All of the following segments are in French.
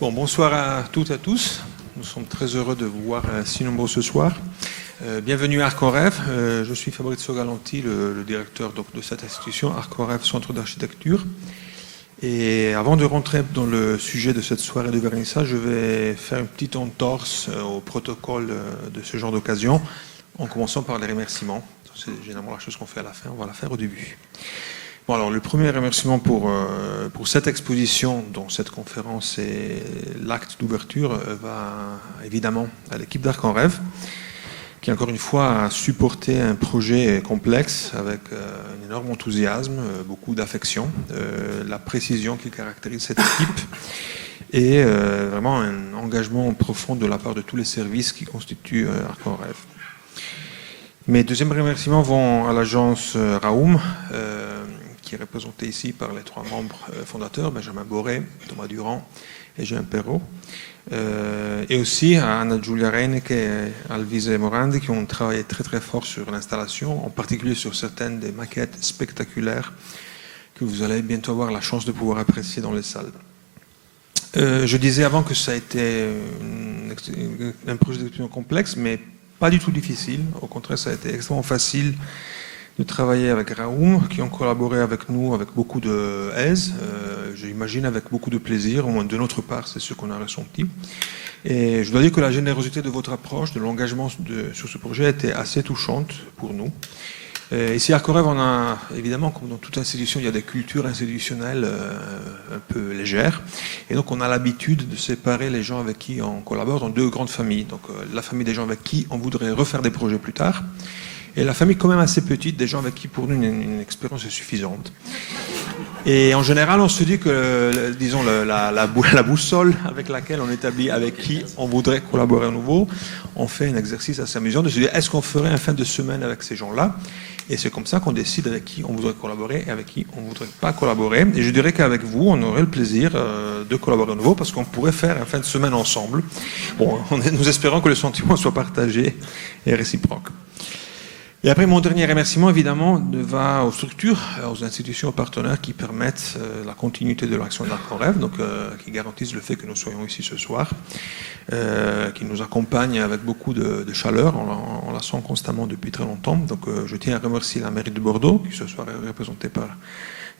Bon, bonsoir à toutes et à tous. Nous sommes très heureux de vous voir si nombreux ce soir. Bienvenue à Arc-en-Rêve. Je suis Fabrizio Galanti, le directeur de cette institution, Arc-en-Rêve Centre d'Architecture. Et avant de rentrer dans le sujet de cette soirée de vernissage, je vais faire une petite entorse au protocole de ce genre d'occasion, en commençant par les remerciements. C'est généralement la chose qu'on fait à la fin, on va la faire au début. Bon, alors, le premier remerciement pour cette exposition, dont cette conférence est l'acte d'ouverture, va évidemment à l'équipe d'Arc-en-Rêve, qui encore une fois a supporté un projet complexe avec un énorme enthousiasme, beaucoup d'affection, la précision qui caractérise cette équipe et vraiment un engagement profond de la part de tous les services qui constituent Arc-en-Rêve. Mes deuxièmes remerciements vont à l'agence Raoum, qui est représentée ici par les trois membres fondateurs, Benjamin Boré, Thomas Durand et Jean Perrault. Et aussi à Anna Giulia Reinecke et Alvise Morandi qui ont travaillé très très fort sur l'installation, en particulier sur certaines des maquettes spectaculaires que vous allez bientôt avoir la chance de pouvoir apprécier dans les salles. Je disais avant que ça a été un projet d'exposition complexe, mais pas du tout difficile. Au contraire, ça a été extrêmement facile de travailler avec Raoum, qui ont collaboré avec nous avec beaucoup de aise, j'imagine avec beaucoup de plaisir, au moins de notre part, c'est ce qu'on a ressenti. Et je dois dire que la générosité de votre approche, de l'engagement sur ce projet était assez touchante pour nous. Ici à Arc-en-Rêve, on a évidemment, comme dans toute institution, il y a des cultures institutionnelles un peu légères. Et donc on a l'habitude de séparer les gens avec qui on collabore dans deux grandes familles. Donc la famille des gens avec qui on voudrait refaire des projets plus tard, et la famille quand même assez petite, des gens avec qui pour nous une expérience est suffisante. Et en général, on se dit que, disons, la boussole avec laquelle on établit avec qui on voudrait collaborer à nouveau, on fait un exercice assez amusant de se dire est-ce qu'on ferait un fin de semaine avec ces gens-là? Et c'est comme ça qu'on décide avec qui on voudrait collaborer et avec qui on ne voudrait pas collaborer. Et je dirais qu'avec vous, on aurait le plaisir de collaborer à nouveau parce qu'on pourrait faire un fin de semaine ensemble. Bon, nous espérons que le sentiment soit partagé et réciproque. Et après, mon dernier remerciement, évidemment, va aux structures, aux institutions, aux partenaires qui permettent la continuité de l'action d'Arc-en-Rêve, donc qui garantissent le fait que nous soyons ici ce soir, qui nous accompagnent avec beaucoup de chaleur, on la sent constamment depuis très longtemps. Donc je tiens à remercier la mairie de Bordeaux, qui ce soir est représentée par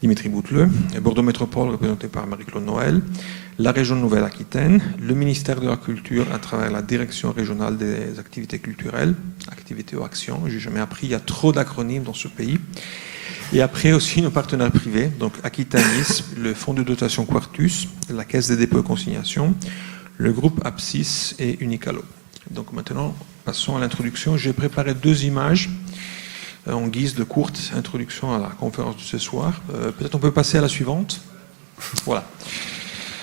Dimitri Bouteleux, et Bordeaux Métropole représentée par Marie-Claude Noël, la région Nouvelle-Aquitaine, le ministère de la Culture à travers la direction régionale des activités culturelles, activités ou actions, j'ai jamais appris, il y a trop d'acronymes dans ce pays, et après aussi nos partenaires privés, donc Aquitanis, le fonds de dotation Quartus, la caisse des dépôts et consignations, le groupe Apsis et Unicalo. Donc maintenant, passons à l'introduction. J'ai préparé deux images en guise de courte introduction à la conférence de ce soir. Peut-être on peut passer à la suivante. Voilà.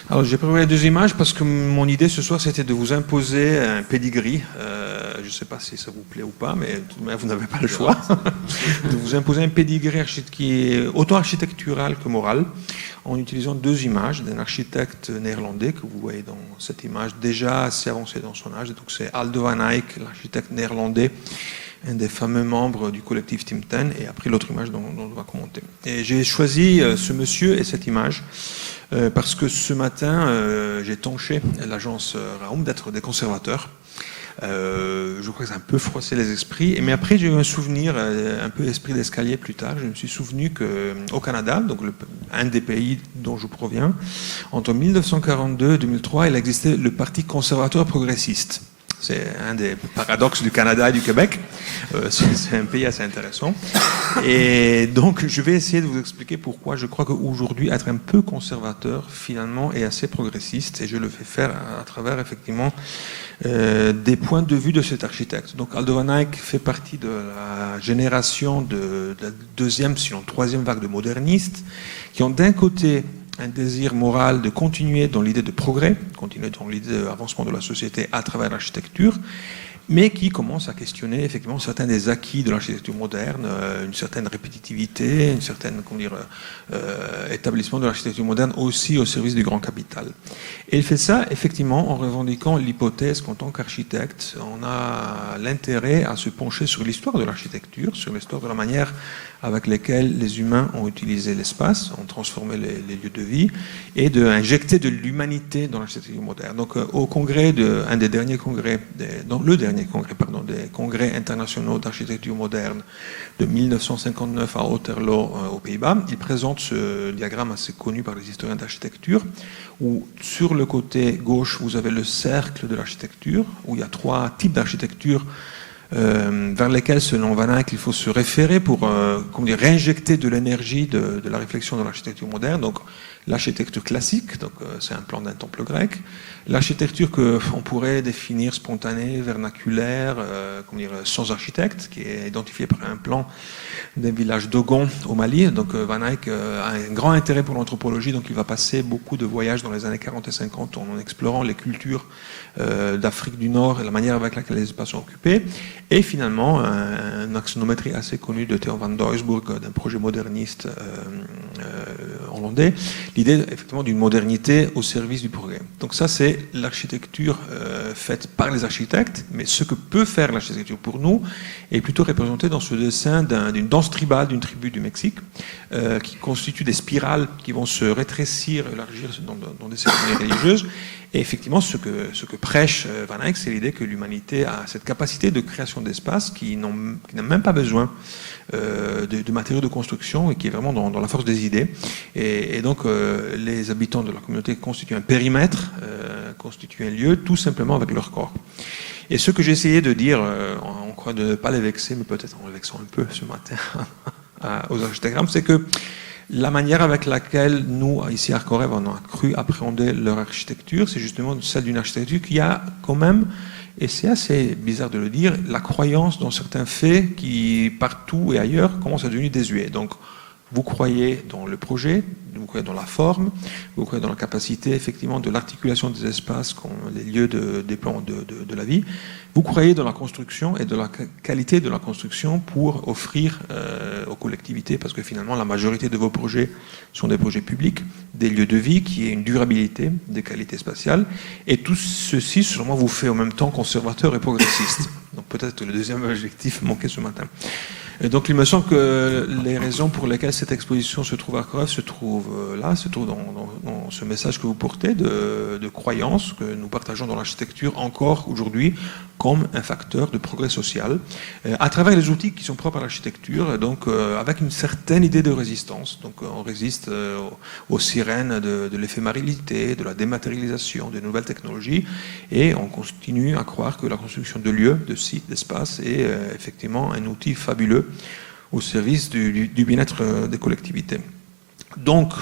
Alors j'ai préparé deux images parce que mon idée ce soir c'était de vous imposer un pedigree. Je ne sais pas si ça vous plaît ou pas, mais tout de même vous n'avez pas le choix. De vous imposer un pedigree qui est autant architectural que moral, en utilisant deux images d'un architecte néerlandais que vous voyez dans cette image, déjà assez avancé dans son âge. Donc c'est Aldo van Eyck, l'architecte néerlandais, un des fameux membres du collectif Team 10, et après l'autre image dont on va commenter. Et j'ai choisi ce monsieur et cette image parce que ce matin, j'ai tanché l'agence Raoum d'être des conservateurs. Je crois que ça a un peu froissé les esprits. Mais après, j'ai eu un souvenir, un peu esprit d'escalier plus tard. Je me suis souvenu qu'au Canada, donc un des pays dont je proviens, entre 1942 et 2003, il existait le Parti conservateur progressiste. C'est un des paradoxes du Canada et du Québec. C'est un pays assez intéressant. Et donc, je vais essayer de vous expliquer pourquoi je crois qu'aujourd'hui, être un peu conservateur, finalement, est assez progressiste. Et je le fais faire à travers, effectivement, des points de vue de cet architecte. Donc, Aldo van Eyck fait partie de la génération de la deuxième, sinon troisième vague de modernistes, qui ont d'un côté un désir moral de continuer dans l'idée de progrès, continuer dans l'idée d'avancement de la société à travers l'architecture, mais qui commence à questionner effectivement certains des acquis de l'architecture moderne, une certaine répétitivité, une certaine établissement de l'architecture moderne aussi au service du grand capital. Et il fait ça effectivement en revendiquant l'hypothèse qu'en tant qu'architecte, on a l'intérêt à se pencher sur l'histoire de l'architecture, sur l'histoire de la manière avec laquelle les humains ont utilisé l'espace, ont transformé les lieux de vie, et d'injecter de l'humanité dans l'architecture moderne. Donc au congrès, un des derniers congrès, le dernier congrès, pardon, des congrès internationaux d'architecture moderne de 1959 à Otterlo aux Pays-Bas, il présente ce diagramme assez connu par les historiens d'architecture, où sur le côté gauche, vous avez le cercle de l'architecture, où il y a 3 types d'architecture vers lesquels, selon Van Eyck, il faut se référer pour réinjecter de l'énergie de la réflexion de l'architecture moderne. Donc, l'architecture classique, donc c'est un plan d'un temple grec. L'architecture qu'on pourrait définir spontanée, vernaculaire, sans architecte, qui est identifiée par un plan d'un village Dogon au Mali. Donc Van Eyck a un grand intérêt pour l'anthropologie, donc il va passer beaucoup de voyages dans les années 40 et 50 en explorant les cultures d'Afrique du Nord et la manière avec laquelle les espaces sont occupés. Et finalement, une axonométrie assez connue de Theo van Doesburg, d'un projet moderniste hollandais, l'idée effectivement d'une modernité au service du progrès. Donc ça, c'est l'architecture faite par les architectes, mais ce que peut faire l'architecture pour nous est plutôt représenté dans ce dessin d'une danse tribale d'une tribu du Mexique, qui constitue des spirales qui vont se rétrécir, élargir dans des cérémonies religieuses. Et effectivement, ce que prêche Van Eyck, c'est l'idée que l'humanité a cette capacité de création d'espace qui n'a même pas besoin de matériaux de construction et qui est vraiment dans la force des idées. Et donc, les habitants de la communauté constituent un périmètre, constituent un lieu, tout simplement avec leur corps. Et ce que j'ai essayé de dire, on croit de ne pas les vexer, mais peut-être en les vexant un peu ce matin aux architectes, c'est que la manière avec laquelle nous, ici à Arcorev, on a cru appréhender leur architecture, c'est justement celle d'une architecture qui a quand même, et c'est assez bizarre de le dire, la croyance dans certains faits qui, partout et ailleurs, commencent à devenir désuets. Donc, vous croyez dans le projet, vous croyez dans la forme, vous croyez dans la capacité effectivement de l'articulation des espaces comme les lieux des plans de la vie. Vous croyez dans la construction et de la qualité de la construction pour offrir aux collectivités, parce que finalement la majorité de vos projets sont des projets publics, des lieux de vie qui aient une durabilité, des qualités spatiales. Et tout ceci, sûrement, vous fait en même temps conservateur et progressiste. Donc peut-être que le deuxième objectif manquait ce matin. Et donc il me semble que les raisons pour lesquelles cette exposition se trouve à Arcorev se trouvent là, se trouvent dans ce message que vous portez de croyance que nous partageons dans l'architecture encore aujourd'hui comme un facteur de progrès social, à travers les outils qui sont propres à l'architecture, donc avec une certaine idée de résistance. Donc on résiste aux sirènes de l'éphémérité, de la dématérialisation, des nouvelles technologies, et on continue à croire que la construction de lieux, de sites, d'espaces est effectivement un outil fabuleux au service du bien-être des collectivités. Donc,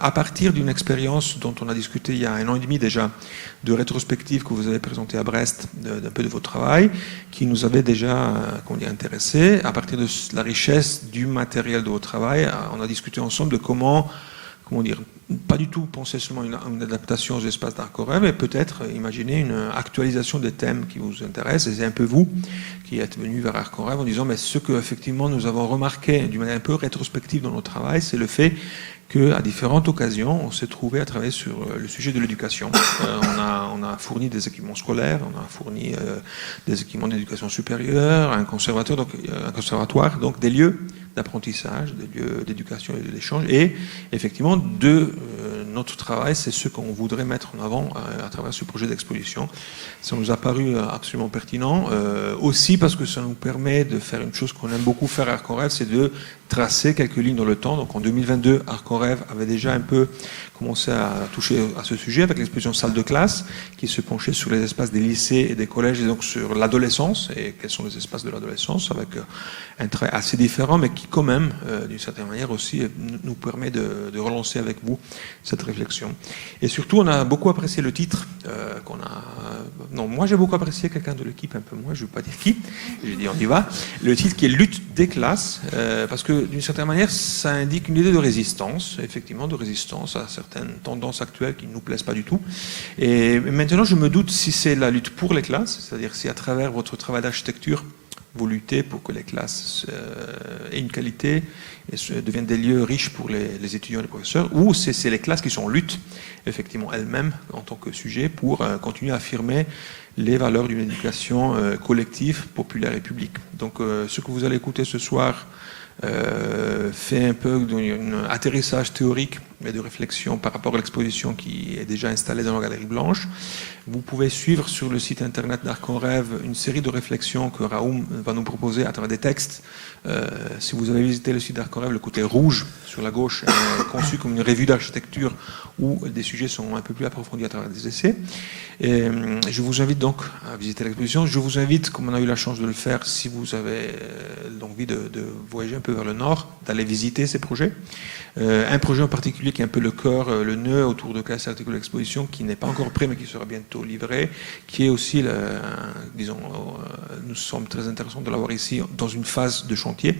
à partir d'une expérience dont on a discuté il y a 1 an et demi déjà, de rétrospective que vous avez présentée à Brest, d'un peu de votre travail, qui nous avait déjà intéressés, à partir de la richesse du matériel de votre travail, on a discuté ensemble de comment pas du tout penser seulement une adaptation aux espaces d'Arcorev, mais peut-être imaginer une actualisation des thèmes qui vous intéressent. Et c'est un peu vous qui êtes venu vers Arcorev en disant, mais ce que effectivement nous avons remarqué d'une manière un peu rétrospective dans notre travail, c'est le fait qu'à différentes occasions, on s'est trouvé à travailler sur le sujet de l'éducation. On a fourni des équipements scolaires, on a fourni des équipements d'éducation supérieure, un conservatoire, donc des lieux d'apprentissage, des lieux d'éducation et d'échange. Et effectivement, notre travail, c'est ce qu'on voudrait mettre en avant à travers ce projet d'exposition. Ça nous a paru absolument pertinent, aussi parce que ça nous permet de faire une chose qu'on aime beaucoup faire à Arcorev, c'est de tracer quelques lignes dans le temps. Donc en 2022, Arcorev avait déjà un peu commencé à toucher à ce sujet avec l'exposition Salle de classe, qui se penchait sur les espaces des lycées et des collèges, et donc sur l'adolescence, et quels sont les espaces de l'adolescence, avec un trait assez différent, mais qui quand même, d'une certaine manière aussi, nous permet de relancer avec vous cette réflexion. Et surtout, on a beaucoup apprécié le titre qu'on a... Non, moi j'ai beaucoup apprécié, quelqu'un de l'équipe un peu moins, je ne veux pas dire qui, j'ai dit on y va. Le titre qui est Lutte des classes, parce que d'une certaine manière, ça indique une idée de résistance, effectivement, de résistance à certaines tendances actuelles qui ne nous plaisent pas du tout. Et maintenant, je me doute si c'est la lutte pour les classes, c'est-à-dire si à travers votre travail d'architecture, vous luttez pour que les classes aient une qualité et deviennent des lieux riches pour les étudiants et les professeurs, ou c'est les classes qui sont en lutte, effectivement, elles-mêmes, en tant que sujet, pour continuer à affirmer les valeurs d'une éducation collective, populaire et publique. Donc, ce que vous allez écouter ce soir fait un peu d'un atterrissage théorique et de réflexion par rapport à l'exposition qui est déjà installée dans la Galerie Blanche. Vous pouvez suivre sur le site internet d'Arc en Rêve une série de réflexions que Raoum va nous proposer à travers des textes. Si vous avez visité le site d'Arc en Rêve, le côté rouge sur la gauche est conçu comme une revue d'architecture où des sujets sont un peu plus approfondis à travers des essais. Et je vous invite donc à visiter l'exposition. Je vous invite, comme on a eu la chance de le faire, si vous avez envie de voyager un peu vers le nord, d'aller visiter ces projets. Un projet en particulier qui est un peu le cœur, le nœud autour de lequel s'articule l'exposition, qui n'est pas encore prêt mais qui sera bientôt livré, qui est aussi, disons, nous sommes très intéressants de l'avoir ici dans une phase de chantier,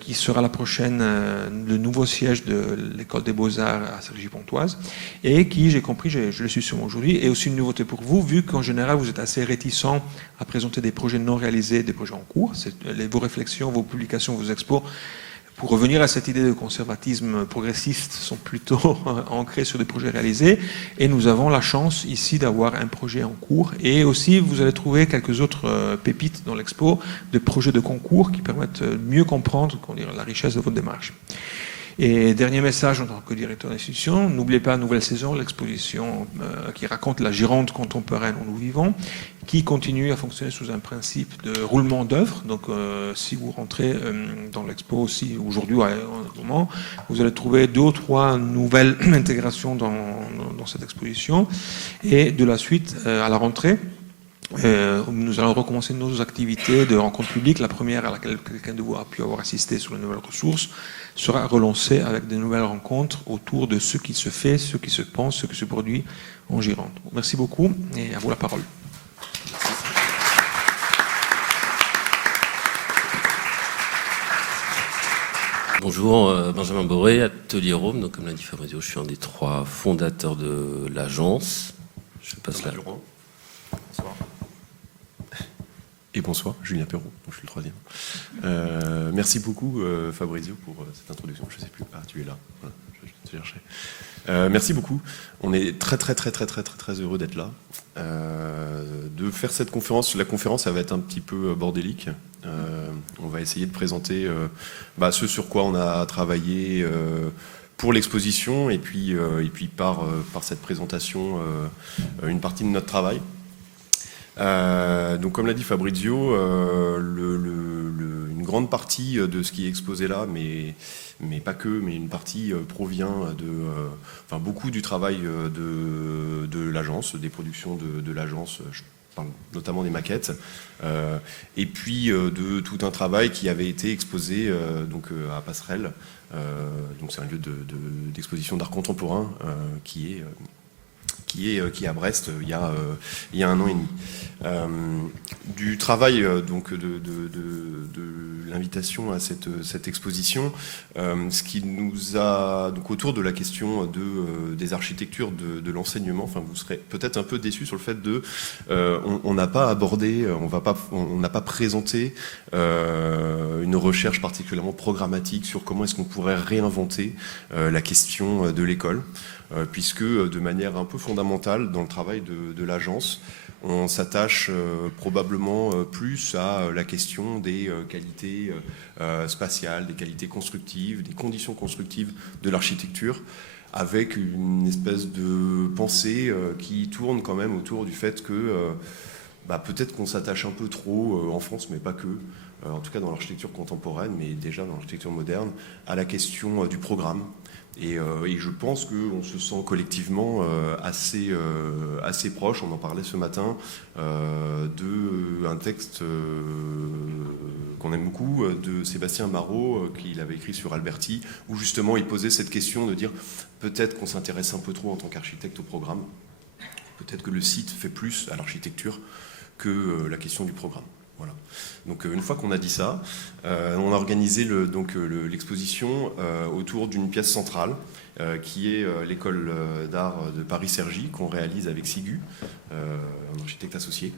qui sera la prochaine, le nouveau siège de l'école des Beaux-Arts à Cergy-Pontoise, et qui, j'ai compris, je le suis sûrement aujourd'hui, est aussi une nouveauté pour vous, vu qu'en général vous êtes assez réticents à présenter des projets non réalisés, des projets en cours. Vos réflexions, vos publications, vos expos, pour revenir à cette idée de conservatisme progressiste, sont plutôt ancrés sur des projets réalisés. Et nous avons la chance ici d'avoir un projet en cours. Et aussi, vous allez trouver quelques autres pépites dans l'expo, de projets de concours qui permettent de mieux comprendre la richesse de votre démarche. Et dernier message en tant que directeur d'institution, n'oubliez pas Nouvelle Saison, l'exposition qui raconte la Gironde contemporaine où nous vivons, qui continue à fonctionner sous un principe de roulement d'œuvres. Donc si vous rentrez dans l'expo aussi aujourd'hui, en ce moment, vous allez trouver 2 ou 3 nouvelles intégrations dans cette exposition. Et de la suite, à la rentrée, nous allons recommencer nos activités de rencontres publiques. La première à laquelle quelqu'un de vous a pu avoir assisté sur les nouvelles ressources sera relancée avec de nouvelles rencontres autour de ce qui se fait, ce qui se pense, ce qui se produit en Gironde. Merci beaucoup et à vous la parole. Bonjour, Benjamin Boré, Atelier Rome. Donc, comme l'a dit Fabrizio, je suis un des 3 fondateurs de l'agence. Je passe là. Bonsoir. Et bonsoir, Julien Perrault, je suis le 3e. Merci beaucoup Fabrizio pour cette introduction. Je ne sais plus. Ah, tu es là. Voilà, je te cherchais. Merci beaucoup. On est très heureux d'être là, de faire cette conférence. La conférence, ça va être un petit peu bordélique. On va essayer de présenter ce sur quoi on a travaillé pour l'exposition et puis par cette présentation une partie de notre travail. Donc comme l'a dit Fabrizio, une grande partie de ce qui est exposé là, mais pas que, mais une partie provient de beaucoup du travail de l'agence, des productions de l'agence, je parle notamment des maquettes, et puis de tout un travail qui avait été exposé à Passerelle. Donc c'est un lieu d'exposition d'art contemporain qui est à Brest il y a 1 an et demi. Du travail donc de l'invitation à cette exposition, ce qui nous a donc autour de la question des architectures de l'enseignement. Enfin, vous serez peut-être un peu déçus sur le fait on n'a pas abordé, on n'a pas présenté une recherche particulièrement programmatique sur comment est-ce qu'on pourrait réinventer la question de l'école. Puisque de manière un peu fondamentale dans le travail de l'agence, on s'attache probablement plus à la question des qualités spatiales, des qualités constructives, des conditions constructives de l'architecture, avec une espèce de pensée qui tourne quand même autour du fait que peut-être qu'on s'attache un peu trop en France, mais pas que, en tout cas dans l'architecture contemporaine, mais déjà dans l'architecture moderne, à la question du programme. Et je pense qu'on se sent collectivement assez proche, on en parlait ce matin, d'un texte qu'on aime beaucoup, de Sébastien Marot, qu'il avait écrit sur Alberti, où justement il posait cette question de dire peut-être qu'on s'intéresse un peu trop en tant qu'architecte au programme, peut-être que le site fait plus à l'architecture que la question du programme. Voilà. Donc une fois qu'on a dit ça, on a organisé l'exposition autour d'une pièce centrale qui est l'école d'art de Paris-Cergy qu'on réalise avec Sigu, un architecte associé,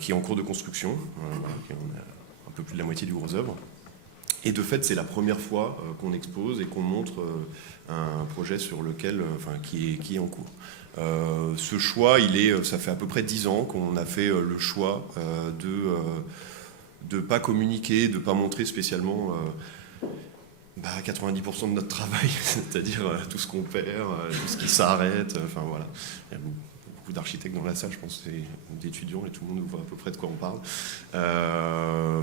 qui est en cours de construction, qui en a un peu plus de la moitié du gros œuvre. Et de fait, c'est la première fois qu'on expose et qu'on montre un projet sur lequel, qui est en cours. Ce choix, ça fait à peu près 10 ans qu'on a fait le choix de ne pas communiquer, de ne pas montrer spécialement 90% de notre travail, c'est-à-dire tout ce qu'on perd, tout ce qui s'arrête, enfin voilà. Il y a beaucoup d'architectes dans la salle, je pense que c'est d'étudiants et tout le monde voit à peu près de quoi on parle.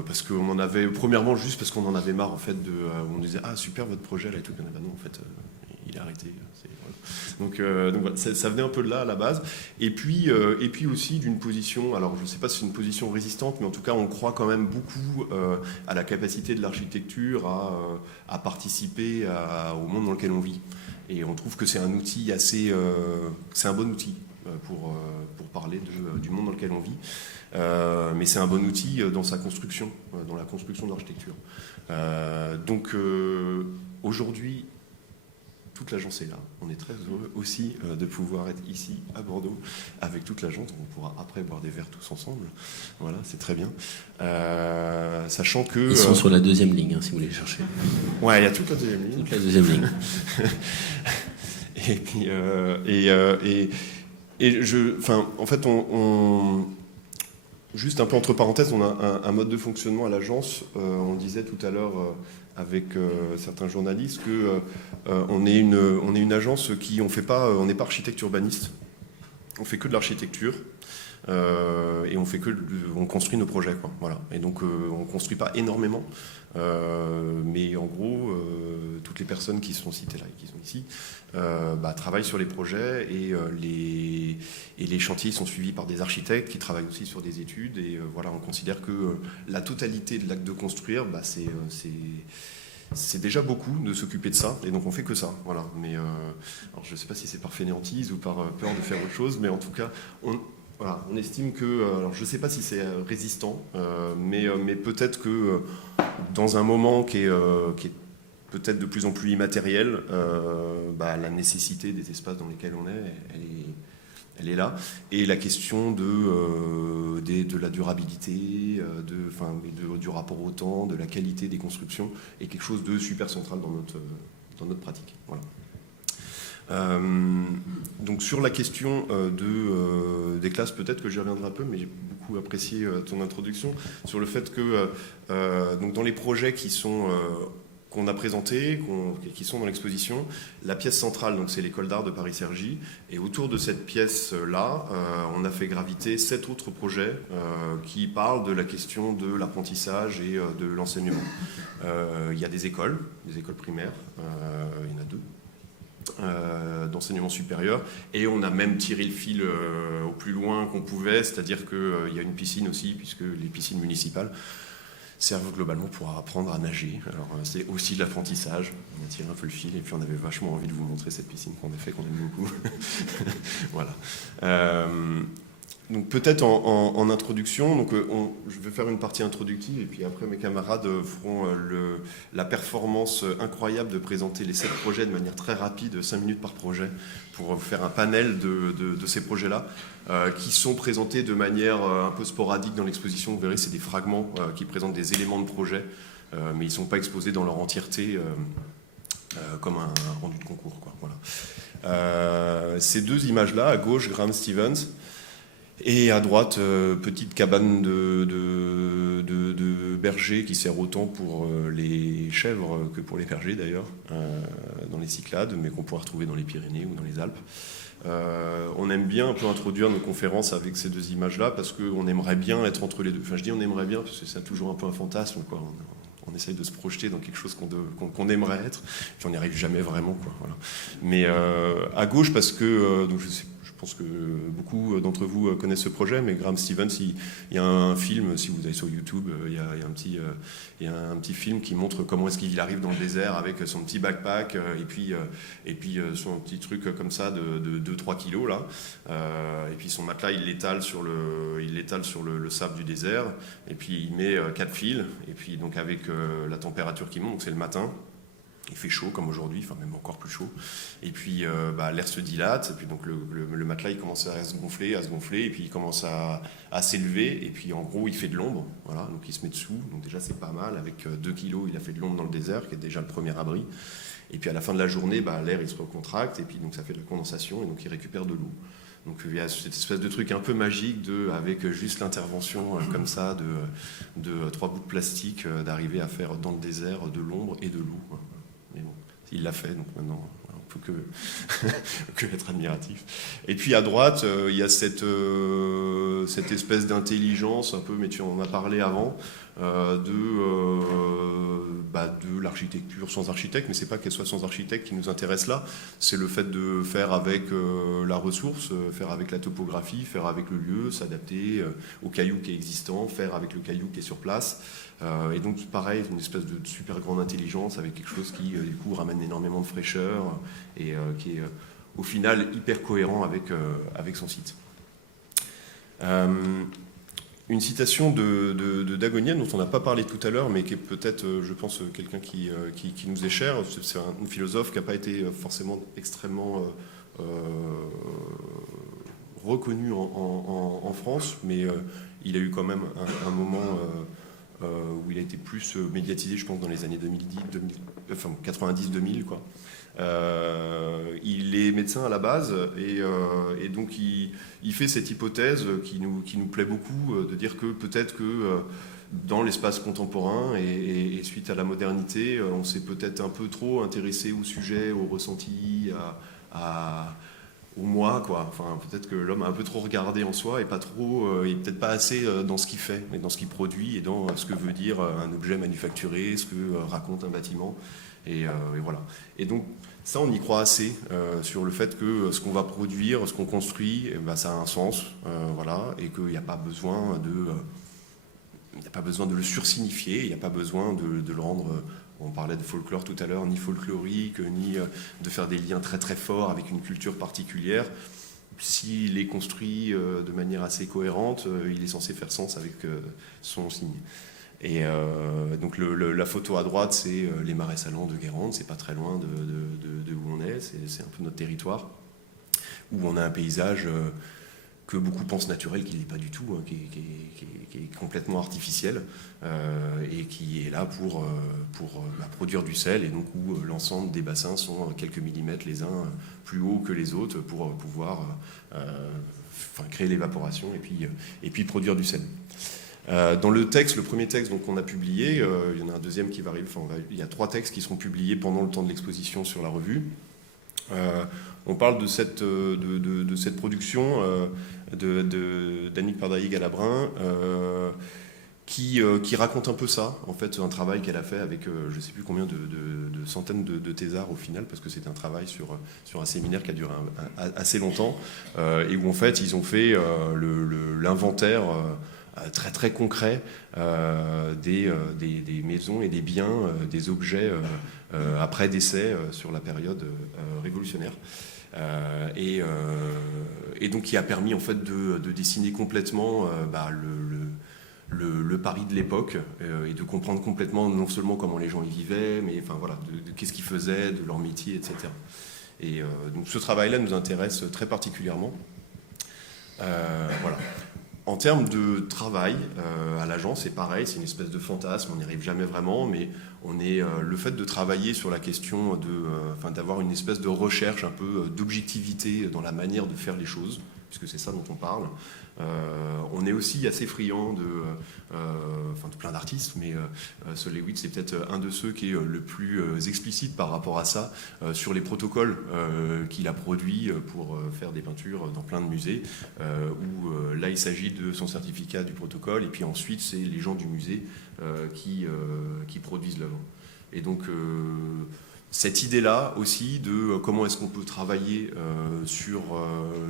Parce qu'on en avait, premièrement, juste parce qu'on en avait marre en fait on disait ah super votre projet là et tout, non en fait il est arrêté. Donc voilà, ça venait un peu de là à la base. Et puis aussi d'une position, alors je ne sais pas si c'est une position résistante, mais en tout cas on croit quand même beaucoup à la capacité de l'architecture à participer au monde dans lequel on vit. Et on trouve que c'est un outil c'est un bon outil pour parler du monde dans lequel on vit. Mais c'est un bon outil dans sa construction, dans la construction de l'architecture. Donc aujourd'hui, toute l'agence est là. On est très heureux aussi de pouvoir être ici à Bordeaux avec toute l'agence. On pourra après boire des verres tous ensemble. Voilà, c'est très bien. Sachant que... Ils sont sur la deuxième ligne, hein, si vous voulez les chercher. Ouais, il y a toute la deuxième ligne. Toute la deuxième ligne. En fait, juste un peu entre parenthèses, on a un mode de fonctionnement à l'agence. On disait tout à l'heure avec certains journalistes que on est une agence qui on n'est pas architecte urbaniste. On fait que de l'architecture. Et on construit nos projets, quoi. Voilà. Et donc on construit pas énormément, mais en gros toutes les personnes qui sont citées là et qui sont ici travaillent sur les projets et les chantiers sont suivis par des architectes qui travaillent aussi sur des études et voilà, on considère que la totalité de l'acte de construire, c'est déjà beaucoup de s'occuper de ça, et donc on fait que ça, voilà. Mais alors je ne sais pas si c'est par fainéantise ou par peur de faire autre chose, mais en tout cas, on estime que, alors je ne sais pas si c'est résistant, mais peut-être que dans un moment qui est peut-être de plus en plus immatériel, la nécessité des espaces dans lesquels on est, elle est là. Et la question de la durabilité, du rapport au temps, de la qualité des constructions est quelque chose de super central dans notre pratique. Voilà. Donc sur la question des classes, peut-être que j'y reviendrai un peu, mais j'ai beaucoup apprécié ton introduction sur le fait que donc dans les projets qu'on a présentés, qui sont dans l'exposition, la pièce centrale, donc c'est l'école d'art de Paris-Cergy, et autour de cette pièce-là, on a fait graviter 7 autres projets qui parlent de la question de l'apprentissage et de l'enseignement. Il y a des écoles primaires, il y en a 2. D'enseignement supérieur, et on a même tiré le fil au plus loin qu'on pouvait, c'est-à-dire qu'il y a une piscine aussi, puisque les piscines municipales servent globalement pour apprendre à nager. Alors c'est aussi de l'apprentissage. On a tiré un peu le fil et puis on avait vachement envie de vous montrer cette piscine qu'on a fait, qu'on aime beaucoup. Voilà. Donc peut-être en introduction, donc je vais faire une partie introductive et puis après mes camarades feront la performance incroyable de présenter les 7 projets de manière très rapide, 5 minutes par projet, pour faire un panel de ces projets-là, qui sont présentés de manière un peu sporadique dans l'exposition. Vous verrez, c'est des fragments qui présentent des éléments de projet, mais ils ne sont pas exposés dans leur entièreté comme un rendu de concours, quoi. Voilà. Ces 2 images-là, à gauche, Graham Stevens, et à droite, petite cabane de berger qui sert autant pour les chèvres que pour les bergers d'ailleurs, dans les Cyclades, mais qu'on pourra retrouver dans les Pyrénées ou dans les Alpes. On aime bien un peu introduire nos conférences avec ces 2 images-là parce qu'on aimerait bien être entre les deux. Enfin, je dis on aimerait bien parce que c'est toujours un peu un fantasme, quoi. on essaye de se projeter dans quelque chose qu'on aimerait être, puis on n'y arrive jamais vraiment, quoi, voilà. Mais à gauche, parce que donc je pense que beaucoup d'entre vous connaissent ce projet, mais Graham Stevens, il y a un film, si vous allez sur YouTube, il y a un petit film qui montre comment est-ce qu'il arrive dans le désert avec son petit backpack et puis son petit truc comme ça de 2-3 kilos là, et puis son matelas il l'étale sur le sable du désert, et puis il met 4 fils, et puis donc avec la température qui monte, donc c'est le matin. Il fait chaud comme aujourd'hui, enfin même encore plus chaud. Et puis l'air se dilate, et puis donc le matelas il commence à se gonfler, et puis il commence à s'élever, et puis en gros il fait de l'ombre, voilà, donc il se met dessous, donc déjà c'est pas mal, avec 2 kilos il a fait de l'ombre dans le désert, qui est déjà le premier abri. Et puis à la fin de la journée, l'air il se recontracte, et puis donc ça fait de la condensation, et donc il récupère de l'eau. Donc il y a cette espèce de truc un peu magique avec juste l'intervention comme ça de 3 bouts de plastique, d'arriver à faire dans le désert de l'ombre et de l'eau. Mais bon, il l'a fait, donc maintenant on peut que être admiratif. Et puis à droite, il y a cette espèce d'intelligence un peu, mais tu en as parlé avant, de l'architecture sans architecte, mais c'est pas qu'elle soit sans architecte qui nous intéresse là, c'est le fait de faire avec la ressource, faire avec la topographie, faire avec le lieu, s'adapter au caillou qui est existant, faire avec le caillou qui est sur place. Et donc pareil, une espèce de super grande intelligence avec quelque chose qui du coup ramène énormément de fraîcheur et qui est au final hyper cohérent avec son site. Une citation de Dagonian dont on n'a pas parlé tout à l'heure, mais qui est peut-être, je pense, quelqu'un qui nous est cher. C'est un philosophe qui n'a pas été forcément extrêmement reconnu en France, mais il a eu quand même un moment où il a été plus médiatisé, je pense, dans les années 90-2000, quoi. Il est médecin à la base et donc il fait cette hypothèse qui nous plaît beaucoup, de dire que peut-être que dans l'espace contemporain et suite à la modernité, on s'est peut-être un peu trop intéressé au sujet, au ressenti, au moi, quoi. Enfin, peut-être que l'homme a un peu trop regardé en soi et pas trop, et peut-être pas assez dans ce qu'il fait, mais dans ce qu'il produit et dans ce que veut dire un objet manufacturé, ce que raconte un bâtiment. Et voilà. Et donc, ça, on y croit assez sur le fait que ce qu'on va produire, ce qu'on construit, ça a un sens, voilà, et qu'il n'y a pas besoin de le sursignifier, il n'y a pas besoin de le rendre. On parlait de folklore tout à l'heure, ni folklorique, ni de faire des liens très très forts avec une culture particulière. S'il est construit de manière assez cohérente, il est censé faire sens avec son signe. Et donc la photo à droite, c'est les marais salants de Guérande, c'est pas très loin de où on est, c'est un peu notre territoire, où on a un paysage que beaucoup pensent naturel, qui n'est pas du tout, hein, qui est complètement artificiel, et qui est là pour produire du sel, et donc où l'ensemble des bassins sont quelques millimètres les uns plus hauts que les autres pour pouvoir créer l'évaporation et puis produire du sel. Dans le premier texte donc, qu'on a publié, il y en a un deuxième qui va arriver, il y a 3 textes qui seront publiés pendant le temps de l'exposition sur la revue. On parle de cette production d'Annick Pardailly-Galabrin qui raconte un peu ça, en fait, un travail qu'elle a fait avec je ne sais plus combien de centaines de thésards au final, parce que c'est un travail sur un séminaire qui a duré assez longtemps, et où en fait ils ont fait l'inventaire très très concret des maisons et des biens, des objets après décès sur la période révolutionnaire. Et donc qui a permis en fait de dessiner complètement le Paris de l'époque et de comprendre complètement non seulement comment les gens y vivaient, mais enfin voilà, de qu'est-ce qu'ils faisaient, de leur métier, etc. Et donc ce travail-là nous intéresse très particulièrement. Voilà. En termes de travail, à l'agence, c'est pareil, c'est une espèce de fantasme, on n'y arrive jamais vraiment, mais le fait de travailler sur la question d'avoir une espèce de recherche un peu d'objectivité dans la manière de faire les choses, puisque c'est ça dont on parle. On est aussi assez friand de plein d'artistes, mais Sol Lewitt, c'est peut-être un de ceux qui est le plus explicite par rapport à ça, sur les protocoles qu'il a produits pour faire des peintures dans plein de musées, où là il s'agit de son certificat du protocole, et puis ensuite c'est les gens du musée qui produisent l'œuvre. Et donc cette idée-là aussi de comment est-ce qu'on peut travailler sur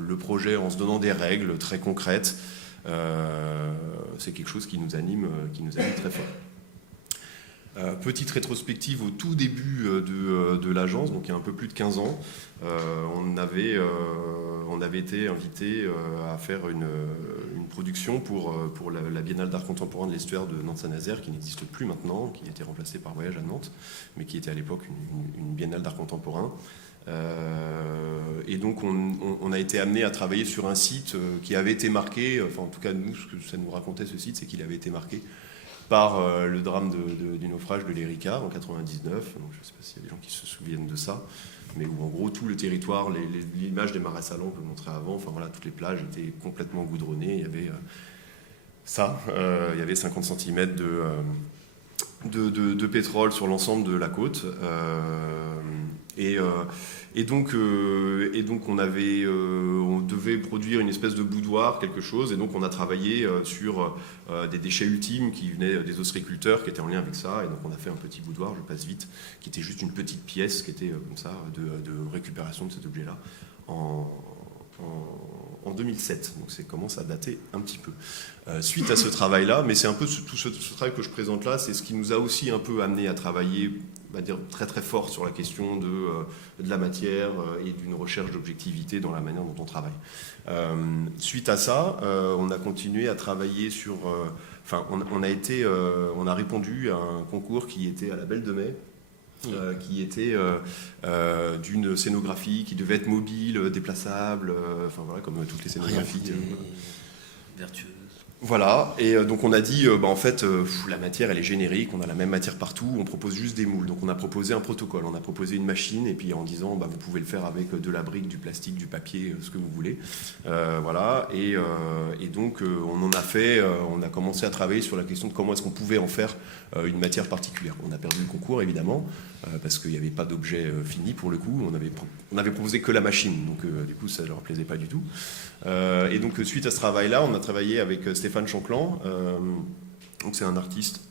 le projet en se donnant des règles très concrètes, c'est quelque chose qui nous anime très fort. Petite rétrospective au tout début de l'agence, donc il y a un peu plus de 15 ans, on avait été invité à faire une production pour la Biennale d'art contemporain de l'estuaire de Nantes-Saint-Nazaire, qui n'existe plus maintenant, qui a été remplacée par Voyage à Nantes, mais qui était à l'époque une Biennale d'art contemporain. Et donc on a été amené à travailler sur un site qui avait été marqué, enfin en tout cas nous, ce que ça nous racontait ce site, c'est qu'il avait été marqué par le drame du naufrage de l'Erika en 99. Donc, je ne sais pas s'il y a des gens qui se souviennent de ça, mais où en gros tout le territoire, l'image des marais salants que je montrais avant, enfin voilà, toutes les plages étaient complètement goudronnées. Il y avait il y avait 50 cm de pétrole sur l'ensemble de la côte. Et donc on devait produire une espèce de boudoir, quelque chose, et donc on a travaillé sur des déchets ultimes qui venaient des ostréiculteurs, qui étaient en lien avec ça, et donc on a fait un petit boudoir, je passe vite, qui était juste une petite pièce, qui était comme ça, de récupération de cet objet-là, en 2007, donc ça commence à dater un petit peu. Suite à ce travail-là, mais c'est un peu tout ce travail que je présente là, c'est ce qui nous a aussi un peu amené à travailler, on va dire, très très fort sur la question de la matière et d'une recherche d'objectivité dans la manière dont on travaille. Suite à ça, on a continué à travailler sur... on a répondu à un concours qui était à la Belle de Mai, qui était d'une scénographie qui devait être mobile, déplaçable, voilà, comme toutes les scénographies. Vertueuse. Voilà, et donc on a dit, en fait, la matière elle est générique, on a la même matière partout, on propose juste des moules. Donc on a proposé un protocole, on a proposé une machine, et puis en disant, vous pouvez le faire avec de la brique, du plastique, du papier, ce que vous voulez. Voilà, et donc on en a fait, on a commencé à travailler sur la question de comment est-ce qu'on pouvait en faire une matière particulière. On a perdu le concours, évidemment, parce qu'il n'y avait pas d'objet fini pour le coup, on avait proposé que la machine, donc du coup ça ne leur plaisait pas du tout. Et donc suite à ce travail-là, on a travaillé avec Stéphane Chanclan, donc c'est un artiste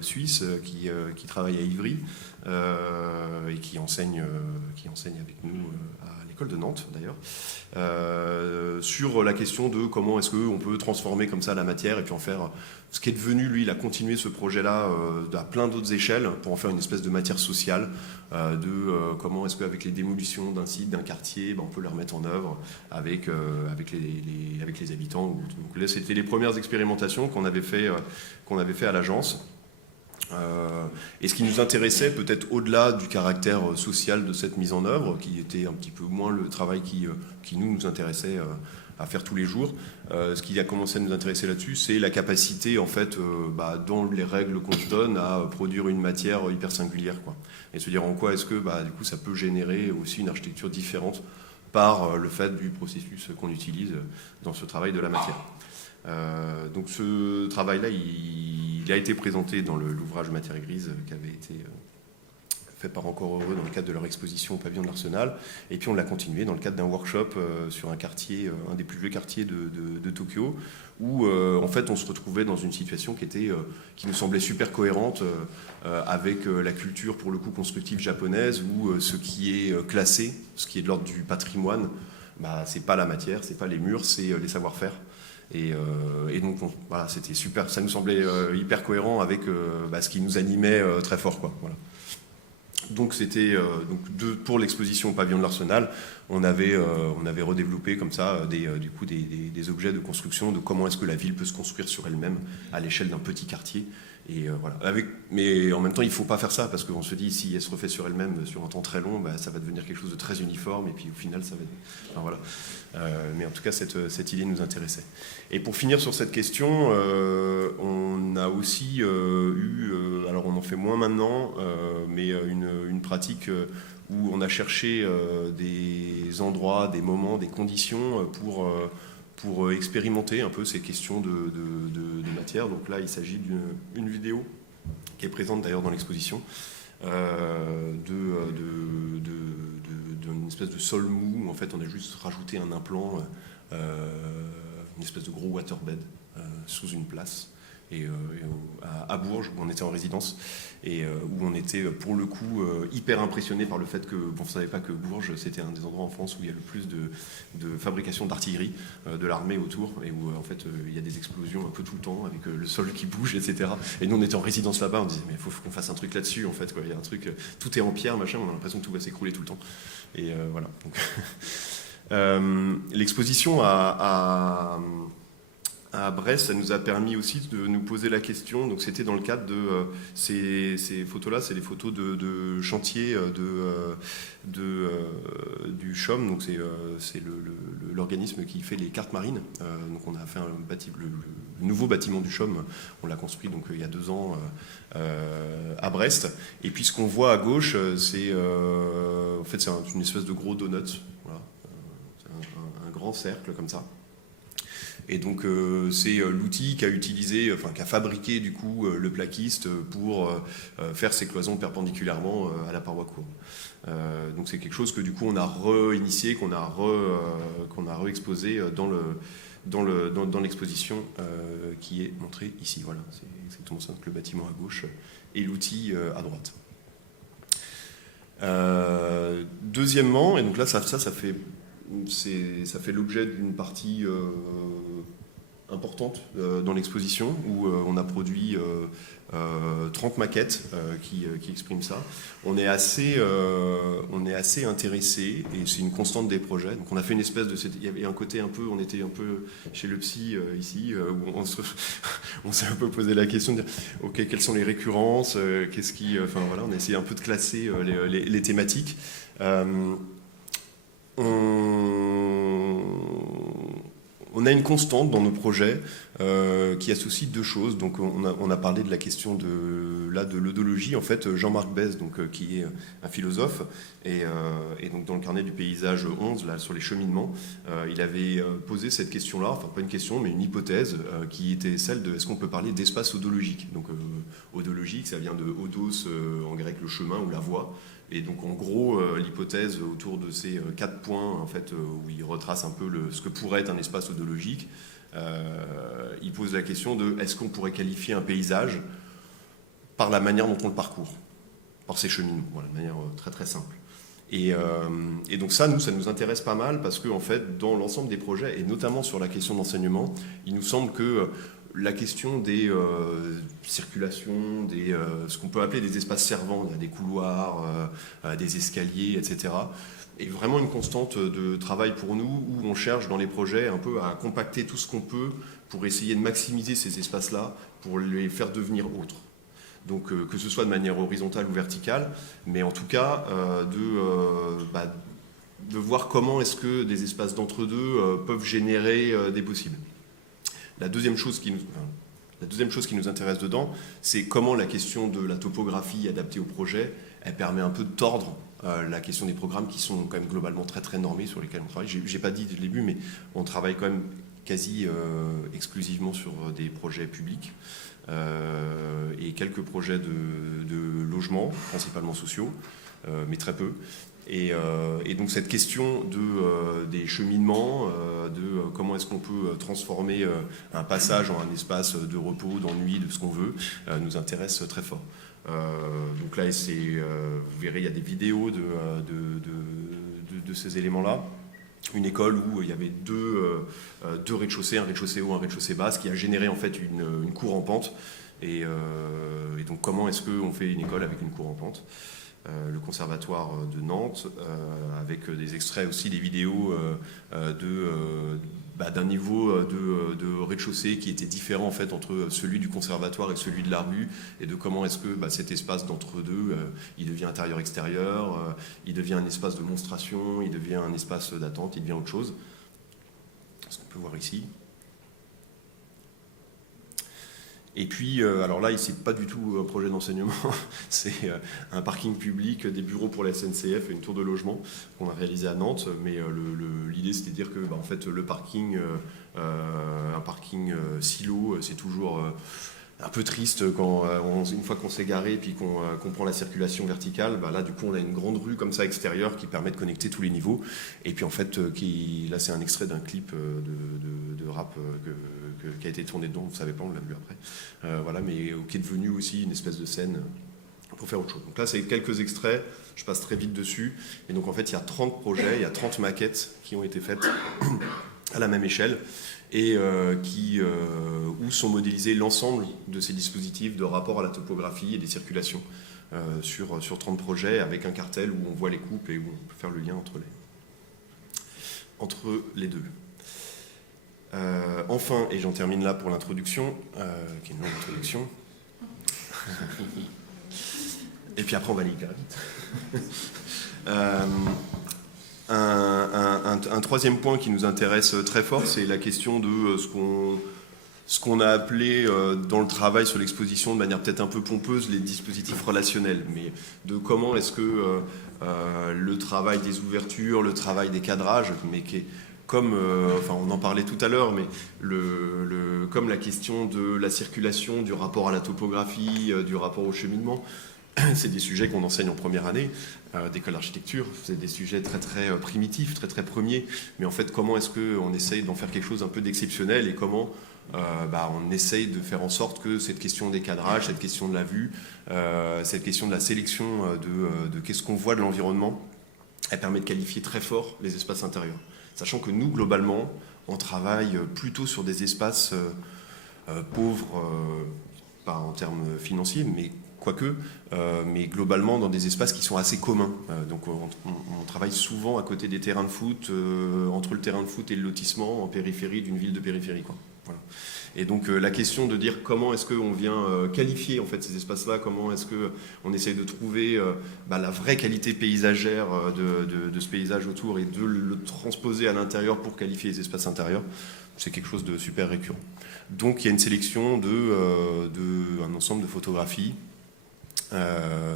suisse qui travaille à Ivry et qui enseigne avec nous à l'école de Nantes d'ailleurs, sur la question de comment est-ce qu'on peut transformer comme ça la matière et puis en faire ce qui est devenu, lui, il a continué ce projet-là à plein d'autres échelles pour en faire une espèce de matière sociale, comment est-ce qu'avec les démolitions d'un site, d'un quartier, on peut le remettre en œuvre avec les habitants. Donc là, c'était les premières expérimentations qu'on avait fait à l'agence. Et ce qui nous intéressait peut-être au-delà du caractère social de cette mise en œuvre, qui était un petit peu moins le travail qui nous intéressait à faire tous les jours, ce qui a commencé à nous intéresser là-dessus, c'est la capacité en fait, dans les règles qu'on se donne, à produire une matière hyper singulière, quoi. Et se dire en quoi est-ce que du coup ça peut générer aussi une architecture différente par le fait du processus qu'on utilise dans ce travail de la matière. Donc ce travail-là, il a été présenté dans l'ouvrage Matière grise qui avait été fait par Encore Heureux dans le cadre de leur exposition au pavillon de l'Arsenal. Et puis on l'a continué dans le cadre d'un workshop sur un quartier, un des plus vieux quartiers de Tokyo, où en fait on se retrouvait dans une situation qui nous semblait super cohérente avec la culture pour le coup constructive japonaise, où ce qui est classé, ce qui est de l'ordre du patrimoine, c'est pas la matière, c'est pas les murs, c'est les savoir-faire. Et donc voilà, c'était super, ça nous semblait hyper cohérent avec ce qui nous animait très fort, quoi. Voilà. Donc c'était pour l'exposition au pavillon de l'Arsenal, on avait redéveloppé comme ça des objets de construction, de comment est-ce que la ville peut se construire sur elle-même à l'échelle d'un petit quartier. Et voilà. Mais en même temps, il ne faut pas faire ça, parce qu'on se dit, si elle se refait sur elle-même sur un temps très long, ça va devenir quelque chose de très uniforme, et puis au final, ça va... Enfin, voilà. Mais en tout cas, cette idée nous intéressait. Et pour finir sur cette question, on a aussi eu, alors on en fait moins maintenant, mais une pratique où on a cherché des endroits, des moments, des conditions pour expérimenter un peu ces questions de matière. Donc là, il s'agit d'une vidéo qui est présente d'ailleurs dans l'exposition, d'une espèce de sol mou où en fait on a juste rajouté un implant, une espèce de gros waterbed sous une place. À Bourges, où on était en résidence, et où on était pour le coup hyper impressionné par le fait que, on ne savait pas que Bourges c'était un des endroits en France où il y a le plus de fabrication d'artillerie de l'armée autour, et où en fait il y a des explosions un peu tout le temps avec le sol qui bouge, etc. Et nous on était en résidence là-bas, on disait mais il faut qu'on fasse un truc là-dessus en fait, quoi. Il y a un truc, tout est en pierre, machin, on a l'impression que tout va s'écrouler tout le temps. Et voilà. Donc, l'exposition à Brest, ça nous a permis aussi de nous poser la question. Donc c'était dans le cadre de ces photos-là, c'est les photos de chantier du CHOM. Donc c'est l'organisme qui fait les cartes marines. Donc on a fait le nouveau bâtiment du CHOM. On l'a construit donc il y a 2 ans à Brest. Et puis ce qu'on voit à gauche, c'est en fait c'est une espèce de gros donut. Voilà. C'est un grand cercle comme ça. Et donc c'est l'outil qu'a fabriqué du coup le plaquiste pour faire ces cloisons perpendiculairement à la paroi courbe. Donc c'est quelque chose que du coup on a réinitié, qu'on a réexposé dans l'exposition qui est montrée ici. Voilà, c'est exactement ça. Donc le bâtiment à gauche et l'outil à droite. Deuxièmement, et donc là ça fait l'objet d'une partie importante dans l'exposition où on a produit 30 maquettes qui expriment ça. On est assez intéressé, et c'est une constante des projets. Donc on a fait une espèce de... Il y avait un côté un peu... On était un peu chez le psy ici, où on s'est un peu posé la question de dire ok, quelles sont les récurrences, enfin voilà, on a essayé un peu de classer les thématiques. On a une constante dans nos projets qui associe 2 choses. Donc on a parlé de la question de l'odologie. En fait, Jean-Marc Bèze, donc qui est un philosophe, et donc dans le carnet du paysage 11, là sur les cheminements, il avait posé cette question-là, enfin pas une question, mais une hypothèse qui était celle de est-ce qu'on peut parler d'espace odologique. Donc odologique, ça vient de odos en grec, le chemin ou la voie. Et donc en gros, l'hypothèse autour de ces 4 points, en fait, où il retrace un peu ce que pourrait être un espace odologique, il pose la question de est-ce qu'on pourrait qualifier un paysage par la manière dont on le parcourt, par ses cheminements, voilà, de manière très très simple. Et donc ça nous intéresse pas mal parce que en fait, dans l'ensemble des projets, et notamment sur la question d'enseignement, il nous semble que la question des circulations, ce qu'on peut appeler des espaces servants, des couloirs, des escaliers, etc., est vraiment une constante de travail pour nous, où on cherche dans les projets un peu à compacter tout ce qu'on peut pour essayer de maximiser ces espaces-là, pour les faire devenir autres. Donc que ce soit de manière horizontale ou verticale, mais en tout cas de voir comment est-ce que des espaces d'entre-deux peuvent générer des possibles. La deuxième chose qui nous intéresse dedans, c'est comment la question de la topographie adaptée au projet, elle permet un peu de tordre la question des programmes qui sont quand même globalement très très normés sur lesquels on travaille. J'ai pas dit dès le début, mais on travaille quand même quasi exclusivement sur des projets publics et quelques projets de logement, principalement sociaux, mais très peu. Et donc cette question des cheminements, de comment est-ce qu'on peut transformer un passage en un espace de repos, d'ennui, de ce qu'on veut, nous intéresse très fort. Donc là, vous verrez, il y a des vidéos de ces éléments-là. Une école où il y avait deux rez-de-chaussée, un rez-de-chaussée haut, un rez-de-chaussée bas, ce qui a généré en fait une cour en pente. Et donc comment est-ce qu'on fait une école avec une cour en pente ? Le conservatoire de Nantes, avec des extraits aussi, des vidéos d'un niveau de rez-de-chaussée qui était différent en fait entre celui du conservatoire et celui de la rue, et de comment est-ce que cet espace d'entre-deux, il devient intérieur-extérieur, il devient un espace de monstration, il devient un espace d'attente, il devient autre chose. Ce qu'on peut voir ici. Et puis, alors là, c'est pas du tout un projet d'enseignement, c'est un parking public, des bureaux pour la SNCF et une tour de logement qu'on a réalisé à Nantes. Mais l'idée, c'était de dire que en fait, le parking, un parking silo, c'est toujours un peu triste quand une fois qu'on s'est garé et puis qu'on prend la circulation verticale. Là, du coup, on a une grande rue comme ça extérieure qui permet de connecter tous les niveaux. Et puis, en fait, là, c'est un extrait d'un clip de rap qui a été tourné dedans. Vous ne savez pas, on l'a vu après. Voilà, mais qui est devenu aussi une espèce de scène pour faire autre chose. Donc là, c'est quelques extraits. Je passe très vite dessus. Et donc, en fait, il y a 30 projets, il y a 30 maquettes qui ont été faites à la même échelle et où sont modélisés l'ensemble de ces dispositifs de rapport à la topographie et des circulations sur 30 projets avec un cartel où on voit les coupes et où on peut faire le lien entre les deux. Enfin, et j'en termine là pour l'introduction, qui est une longue introduction. Et puis après, on va aller hyper vite. Un troisième point qui nous intéresse très fort, c'est la question de ce qu'on a appelé dans le travail sur l'exposition de manière peut-être un peu pompeuse les dispositifs relationnels, mais de comment est-ce que le travail des ouvertures, le travail des cadrages, mais qui est comme, on en parlait tout à l'heure, mais comme la question de la circulation, du rapport à la topographie, du rapport au cheminement, c'est des sujets qu'on enseigne en première année d'école d'architecture. C'est des sujets très très primitifs, très très premiers. Mais en fait, comment est-ce qu'on essaye d'en faire quelque chose un peu d'exceptionnel et comment on essaye de faire en sorte que cette question des cadrages, cette question de la vue, cette question de la sélection de qu'est-ce qu'on voit de l'environnement, elle permet de qualifier très fort les espaces intérieurs. Sachant que nous, globalement, on travaille plutôt sur des espaces pauvres, pas en termes financiers, mais quoique, mais globalement dans des espaces qui sont assez communs. Donc on travaille souvent à côté des terrains de foot, entre le terrain de foot et le lotissement, en périphérie d'une ville de périphérie, quoi. Voilà. Et donc la question de dire comment est-ce qu'on vient qualifier en fait ces espaces-là, comment est-ce qu'on essaye de trouver la vraie qualité paysagère de ce paysage autour et de le transposer à l'intérieur pour qualifier les espaces intérieurs, c'est quelque chose de super récurrent. Donc il y a une sélection un ensemble de photographies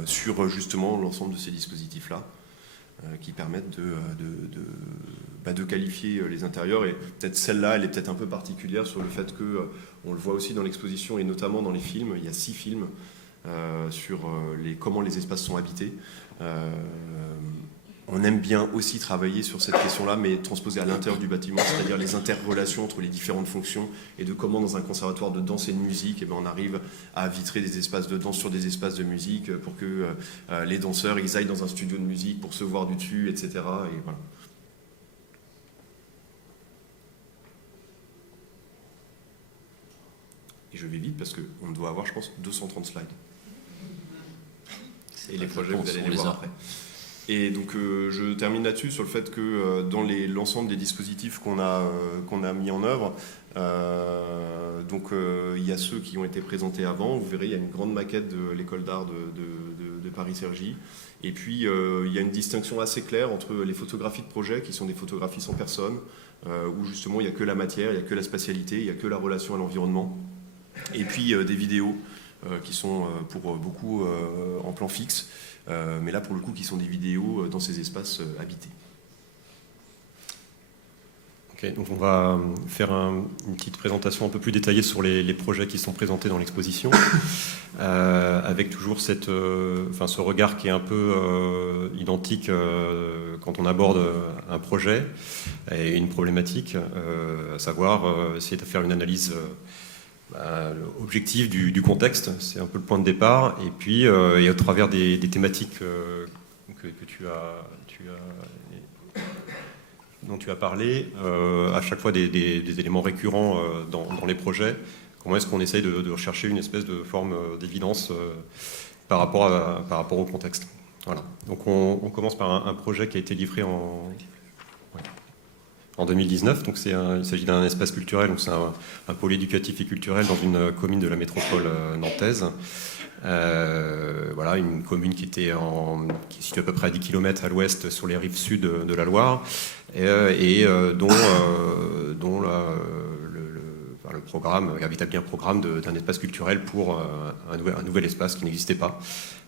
sur justement l'ensemble de ces dispositifs-là qui permettent de qualifier les intérieurs. Et peut-être celle-là, elle est peut-être un peu particulière sur le fait que, on le voit aussi dans l'exposition et notamment dans les films, il y a 6 films sur comment les espaces sont habités. On aime bien aussi travailler sur cette question-là, mais transposée à l'intérieur du bâtiment, c'est-à-dire les interrelations entre les différentes fonctions et de comment dans un conservatoire de danse et de musique, on arrive à vitrer des espaces de danse sur des espaces de musique pour que les danseurs ils aillent dans un studio de musique pour se voir du dessus, etc. Et voilà. Et je vais vite parce qu'on doit avoir, je pense, 230 slides. Et les projets, vous allez les voir après. Et donc je termine là-dessus sur le fait que dans l'ensemble des dispositifs qu'on a mis en œuvre, il y a ceux qui ont été présentés avant. Vous verrez, il y a une grande maquette de l'école d'art de Paris-Cergy. Et puis il y a une distinction assez claire entre les photographies de projet, qui sont des photographies sans personne, où justement il n'y a que la matière, il n'y a que la spatialité, il n'y a que la relation à l'environnement. Et puis des vidéos qui sont pour beaucoup en plan fixe. Mais là, pour le coup, qui sont des vidéos dans ces espaces habités. Ok, donc on va faire une petite présentation un peu plus détaillée sur les projets qui sont présentés dans l'exposition, avec toujours ce regard qui est un peu identique quand on aborde un projet et une problématique, à savoir essayer de faire une analyse objectif du contexte, c'est un peu le point de départ, et puis et au travers des thématiques dont tu as parlé, à chaque fois des éléments récurrents dans les projets, comment est-ce qu'on essaye de rechercher une espèce de forme d'évidence par rapport au contexte. Voilà. Donc on commence par un projet qui a été livré en 2019, donc il s'agit d'un espace culturel, donc c'est un pôle éducatif et culturel dans une commune de la métropole nantaise. Voilà, une commune qui est située à peu près à 10 km à l'ouest sur les rives sud de la Loire, et dont le programme, avait établi un programme d'un espace culturel pour un nouvel espace qui n'existait pas.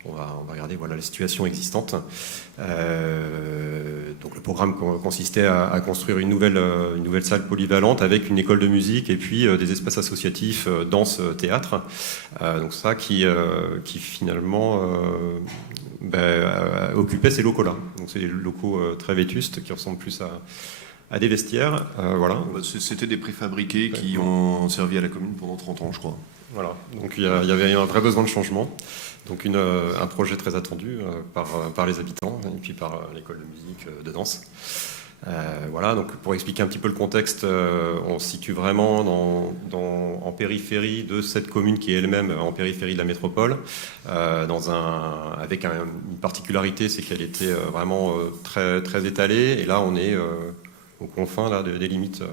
On va regarder la situation existante. Donc le programme consistait à construire une nouvelle salle polyvalente avec une école de musique et puis des espaces associatifs, danse, théâtre. Donc ça qui finalement occupait ces locaux-là. Donc c'est des locaux très vétustes qui ressemblent plus à des vestiaires. Voilà. C'était des préfabriqués qui ont servi à la commune pendant 30 ans, je crois. Voilà, donc il y avait un vrai besoin de changement. Donc un projet très attendu par les habitants et puis par l'école de musique, de danse. Voilà, donc pour expliquer un petit peu le contexte, on se situe vraiment en périphérie de cette commune qui est elle-même en périphérie de la métropole, avec une particularité, c'est qu'elle était vraiment très, très étalée, et là on est aux confins des limites,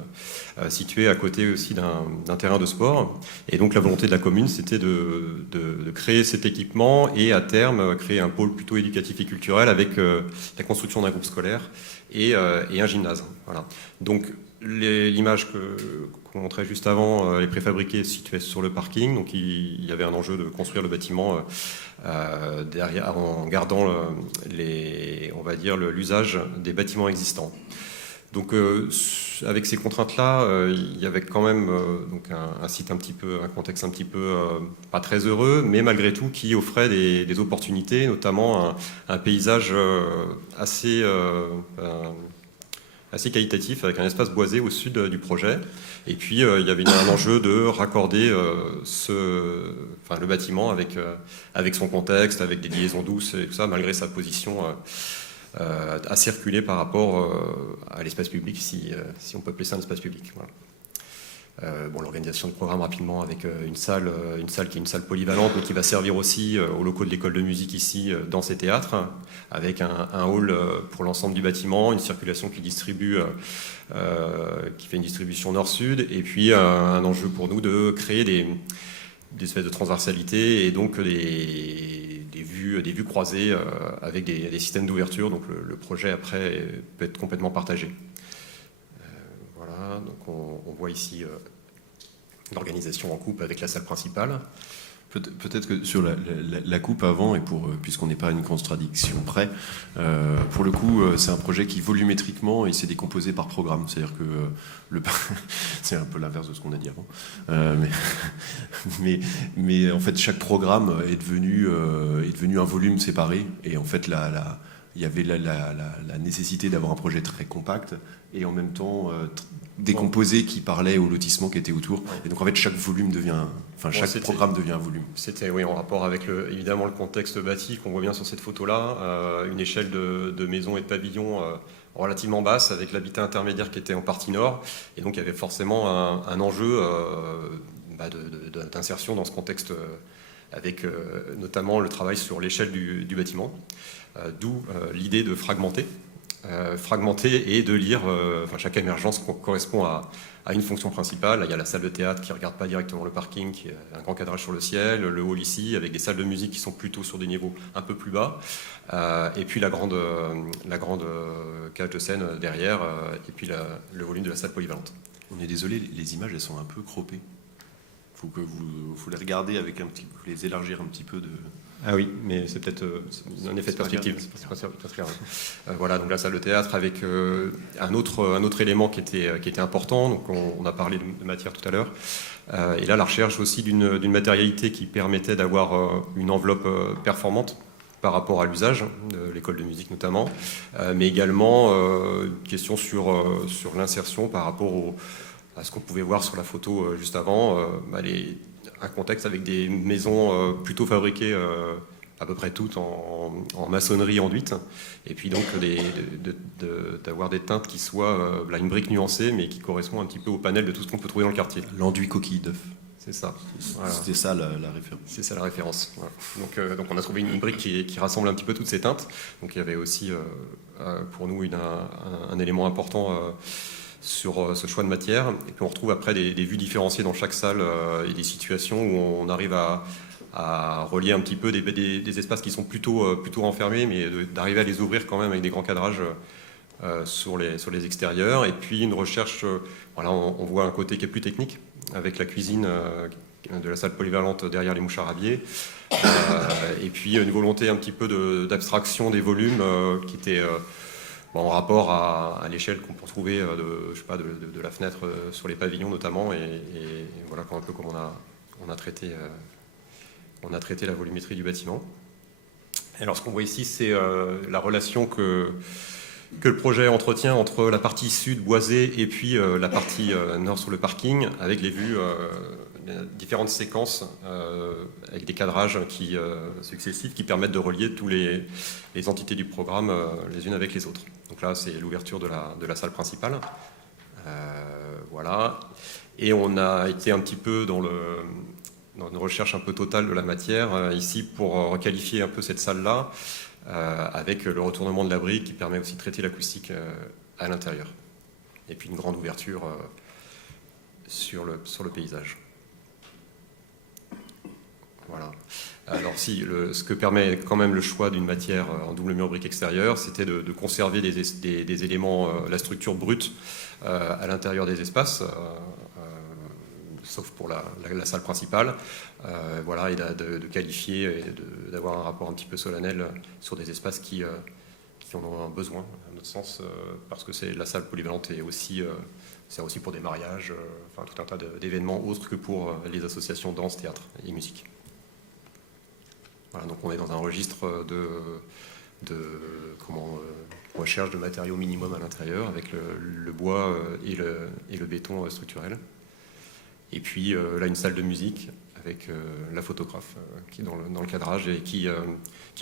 situées à côté aussi d'un terrain de sport. Et donc la volonté de la commune, c'était de créer cet équipement et à terme créer un pôle plutôt éducatif et culturel avec la construction d'un groupe scolaire et un gymnase. Voilà. Donc l'image qu'on montrait juste avant, les préfabriqués situés sur le parking. Donc il y avait un enjeu de construire le bâtiment derrière, en gardant l'usage des bâtiments existants. Donc avec ces contraintes-là, il y avait quand même un contexte un petit peu pas très heureux, mais malgré tout qui offrait des opportunités, notamment un paysage assez qualitatif avec un espace boisé au sud du projet. Et puis il y avait un enjeu de raccorder le bâtiment avec son contexte, avec des liaisons douces et tout ça, malgré sa position à circuler par rapport à l'espace public, si on peut appeler ça un espace public. Voilà. L'organisation de programme rapidement avec une salle qui est une salle polyvalente, mais qui va servir aussi aux locaux de l'école de musique ici, dans ces théâtres, avec un hall pour l'ensemble du bâtiment, une circulation qui distribue, qui fait une distribution nord-sud, et puis un enjeu pour nous de créer des espèces de transversalité et donc des vues croisées avec des systèmes d'ouverture. Donc le projet après peut être complètement partagé. Voilà, donc on voit ici l'organisation en coupe avec la salle principale. Peut-être que sur la coupe avant, et puisqu'on n'est pas à une contradiction près, pour le coup, c'est un projet qui volumétriquement il s'est décomposé par programme. C'est-à-dire que c'est un peu l'inverse de ce qu'on a dit avant. Mais en fait, chaque programme est devenu un volume séparé. Et en fait, il y avait la nécessité d'avoir un projet très compact et en même temps décomposé qui parlait au lotissement qui était autour. Et donc en fait chaque programme devient un volume. C'était en rapport avec évidemment le contexte bâti qu'on voit bien sur cette photo-là, une échelle de maisons et de pavillons relativement basse avec l'habitat intermédiaire qui était en partie nord. Et donc il y avait forcément un enjeu d'insertion dans ce contexte avec notamment le travail sur l'échelle du bâtiment. D'où l'idée de fragmenter et de lire. Chaque émergence correspond à une fonction principale. Là, il y a la salle de théâtre qui ne regarde pas directement le parking, qui a un grand cadrage sur le ciel, le hall ici, avec des salles de musique qui sont plutôt sur des niveaux un peu plus bas, et puis la grande cage de scène derrière, et puis le volume de la salle polyvalente. On est désolé, les images elles sont un peu croppées. Faut les regarder avec les élargir un petit peu de. Ah oui, mais c'est peut-être un effet de perspective. Voilà, donc la salle de théâtre avec un autre élément qui était important. Donc on a parlé de matière tout à l'heure. Et là, la recherche aussi d'une matérialité qui permettait d'avoir une enveloppe performante par rapport à l'usage de l'école de musique notamment, mais également une question sur l'insertion par rapport à ce qu'on pouvait voir sur la photo juste avant, un contexte avec des maisons plutôt fabriquées à peu près toutes en maçonnerie enduite, et puis donc d'avoir des teintes qui soient une brique nuancée, mais qui correspond un petit peu au panel de tout ce qu'on peut trouver dans le quartier. L'enduit coquille d'œuf. C'est ça. Voilà. C'était ça la référence. C'est ça la référence. Voilà. Donc on a trouvé une brique qui rassemble un petit peu toutes ces teintes. Donc il y avait aussi pour nous un élément important sur ce choix de matière. Et puis on retrouve après des vues différenciées dans chaque salle et des situations où on arrive à relier un petit peu des espaces qui sont plutôt enfermés, mais d'arriver à les ouvrir quand même avec des grands cadrages sur les extérieurs. Et puis une recherche, on voit un côté qui est plus technique, avec la cuisine de la salle polyvalente derrière les moucharabiers. Et puis une volonté un petit peu d'abstraction des volumes qui était en rapport à l'échelle qu'on peut trouver de la fenêtre sur les pavillons notamment. Et voilà un peu comme on a traité la volumétrie du bâtiment. Alors ce qu'on voit ici, c'est la relation que le projet entretient entre la partie sud boisée et puis la partie nord sur le parking, avec les vues, différentes séquences avec des cadrages successifs qui permettent de relier tous les entités du programme les unes avec les autres. Donc là, c'est l'ouverture de la salle principale. Voilà. Et on a été un petit peu dans une recherche un peu totale de la matière ici pour requalifier un peu cette salle-là avec le retournement de la brique qui permet aussi de traiter l'acoustique à l'intérieur. Et puis une grande ouverture sur le paysage. Voilà. Alors ce que permet quand même le choix d'une matière en double mur brique extérieure, c'était de conserver des éléments, la structure brute à l'intérieur des espaces, sauf pour la salle principale, voilà, et de qualifier et d'avoir un rapport un petit peu solennel sur des espaces qui en ont un besoin, à notre sens, parce que la salle polyvalente est aussi, sert aussi pour des mariages, enfin tout un tas d'événements autres que pour les associations danse, théâtre et musique. Voilà, donc on est dans un registre recherche de matériaux minimum à l'intérieur avec le bois et le béton structurel. Et puis là, une salle de musique avec la photographe qui est dans le cadrage et qui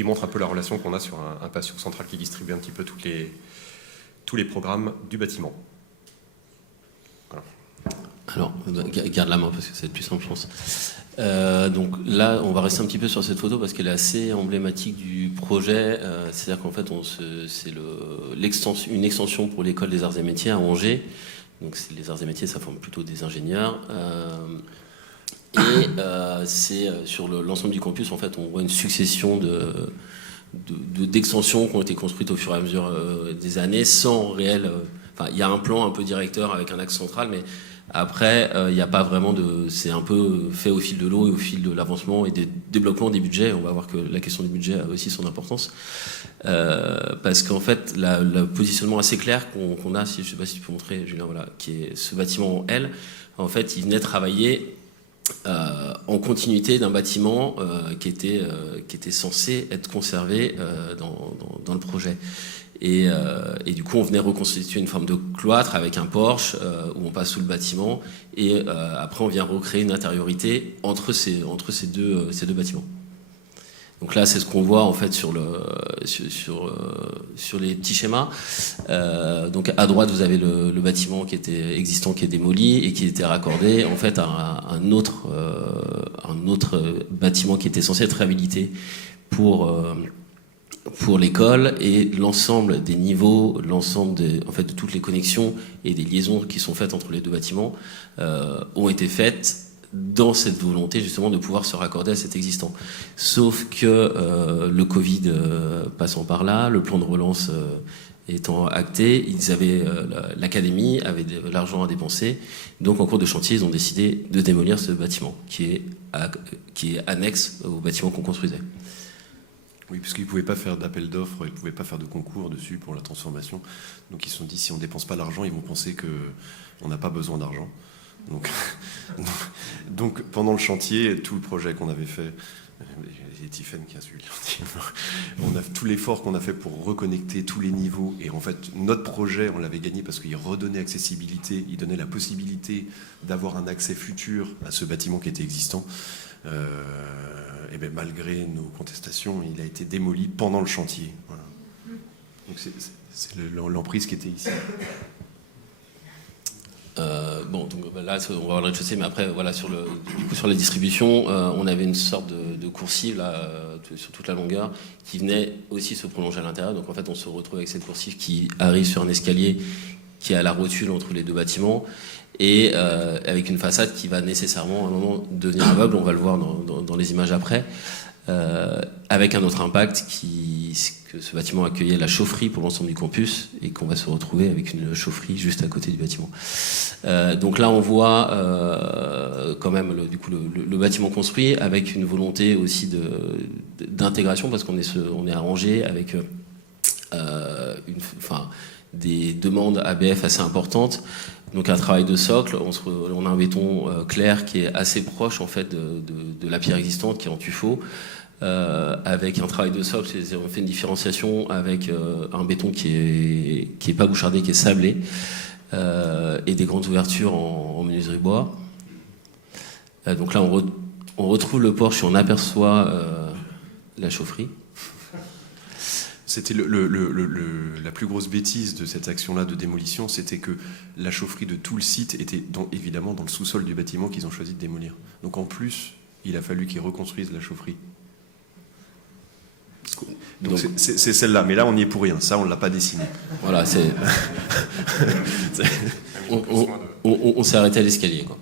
montre un peu la relation qu'on a sur un patio central qui distribue un petit peu tous les programmes du bâtiment. Voilà. Alors, garde la main parce que c'est le plus simple, je pense. Donc là, on va rester un petit peu sur cette photo parce qu'elle est assez emblématique du projet. C'est-à-dire qu'en fait, c'est une extension pour l'école des arts et métiers à Angers. Donc les arts et métiers, ça forme plutôt des ingénieurs. C'est sur l'ensemble du campus, en fait, on voit une succession d'extensions qui ont été construites au fur et à mesure des années, sans réel... Enfin, il y a un plan un peu directeur avec un axe central, mais après, il n'y a pas vraiment c'est un peu fait au fil de l'eau et au fil de l'avancement et des développements des budgets. On va voir que la question du budget a aussi son importance. Parce qu'en fait, le positionnement assez clair qu'on a, je ne sais pas si tu peux montrer, Julien, voilà, qui est ce bâtiment L, en fait, il venait travailler en continuité d'un bâtiment qui était censé être conservé dans le projet. Et du coup, on venait reconstituer une forme de cloître avec un porche où on passe sous le bâtiment et après, on vient recréer une intériorité entre ces deux bâtiments. Donc là, c'est ce qu'on voit en fait sur les petits schémas. Donc à droite, vous avez le bâtiment qui était existant, qui est démoli et qui était raccordé en fait à un autre bâtiment qui était censé être réhabilité pour l'école, et l'ensemble des niveaux, l'ensemble de toutes les connexions et des liaisons qui sont faites entre les deux bâtiments ont été faites dans cette volonté justement de pouvoir se raccorder à cet existant. Sauf que le Covid passant par là, le plan de relance étant acté, l'académie avait de l'argent à dépenser, donc en cours de chantier, ils ont décidé de démolir ce bâtiment qui est annexe au bâtiment qu'on construisait. Oui, parce qu'ils ne pouvaient pas faire d'appel d'offres, ils ne pouvaient pas faire de concours dessus pour la transformation. Donc ils se sont dit, si on ne dépense pas l'argent, ils vont penser qu'on n'a pas besoin d'argent. Donc pendant le chantier, tout le projet qu'on avait fait, c'est Tiffen qui a suivi, on a tout l'effort qu'on a fait pour reconnecter tous les niveaux. Et en fait, notre projet, on l'avait gagné parce qu'il redonnait accessibilité, il donnait la possibilité d'avoir un accès futur à ce bâtiment qui était existant. Et bien, malgré nos contestations, il a été démoli pendant le chantier. Voilà. Donc c'est l'emprise qui était ici. Donc là, on va voir le rez-de-chaussée, mais après, voilà, sur la distribution, on avait une sorte de coursive là, sur toute la longueur, qui venait aussi se prolonger à l'intérieur. Donc en fait, on se retrouve avec cette coursive qui arrive sur un escalier qui est à la rotule entre les deux bâtiments, et avec une façade qui va nécessairement à un moment devenir aveugle. On va le voir dans les images après. avec un autre impact que ce bâtiment accueillait la chaufferie pour l'ensemble du campus et qu'on va se retrouver avec une chaufferie juste à côté du bâtiment. Donc là on voit quand même le bâtiment construit avec une volonté aussi d'intégration parce qu'on est arrangé avec des demandes ABF assez importantes. Donc un travail de socle, on a un béton clair qui est assez proche en fait de la pierre existante qui est en tuffeau. Avec un travail de socle, on fait une différenciation avec un béton qui est pas bouchardé, qui est sablé, et des grandes ouvertures en menuiserie bois. Donc là, on retrouve le porche et on aperçoit la chaufferie. C'était la plus grosse bêtise de cette action-là de démolition, c'était que la chaufferie de tout le site était évidemment dans le sous-sol du bâtiment qu'ils ont choisi de démolir. Donc en plus, il a fallu qu'ils reconstruisent la chaufferie. Donc c'est celle-là, mais là on n'y est pour rien, ça on ne l'a pas dessiné. Voilà, on s'est arrêté à l'escalier, quoi.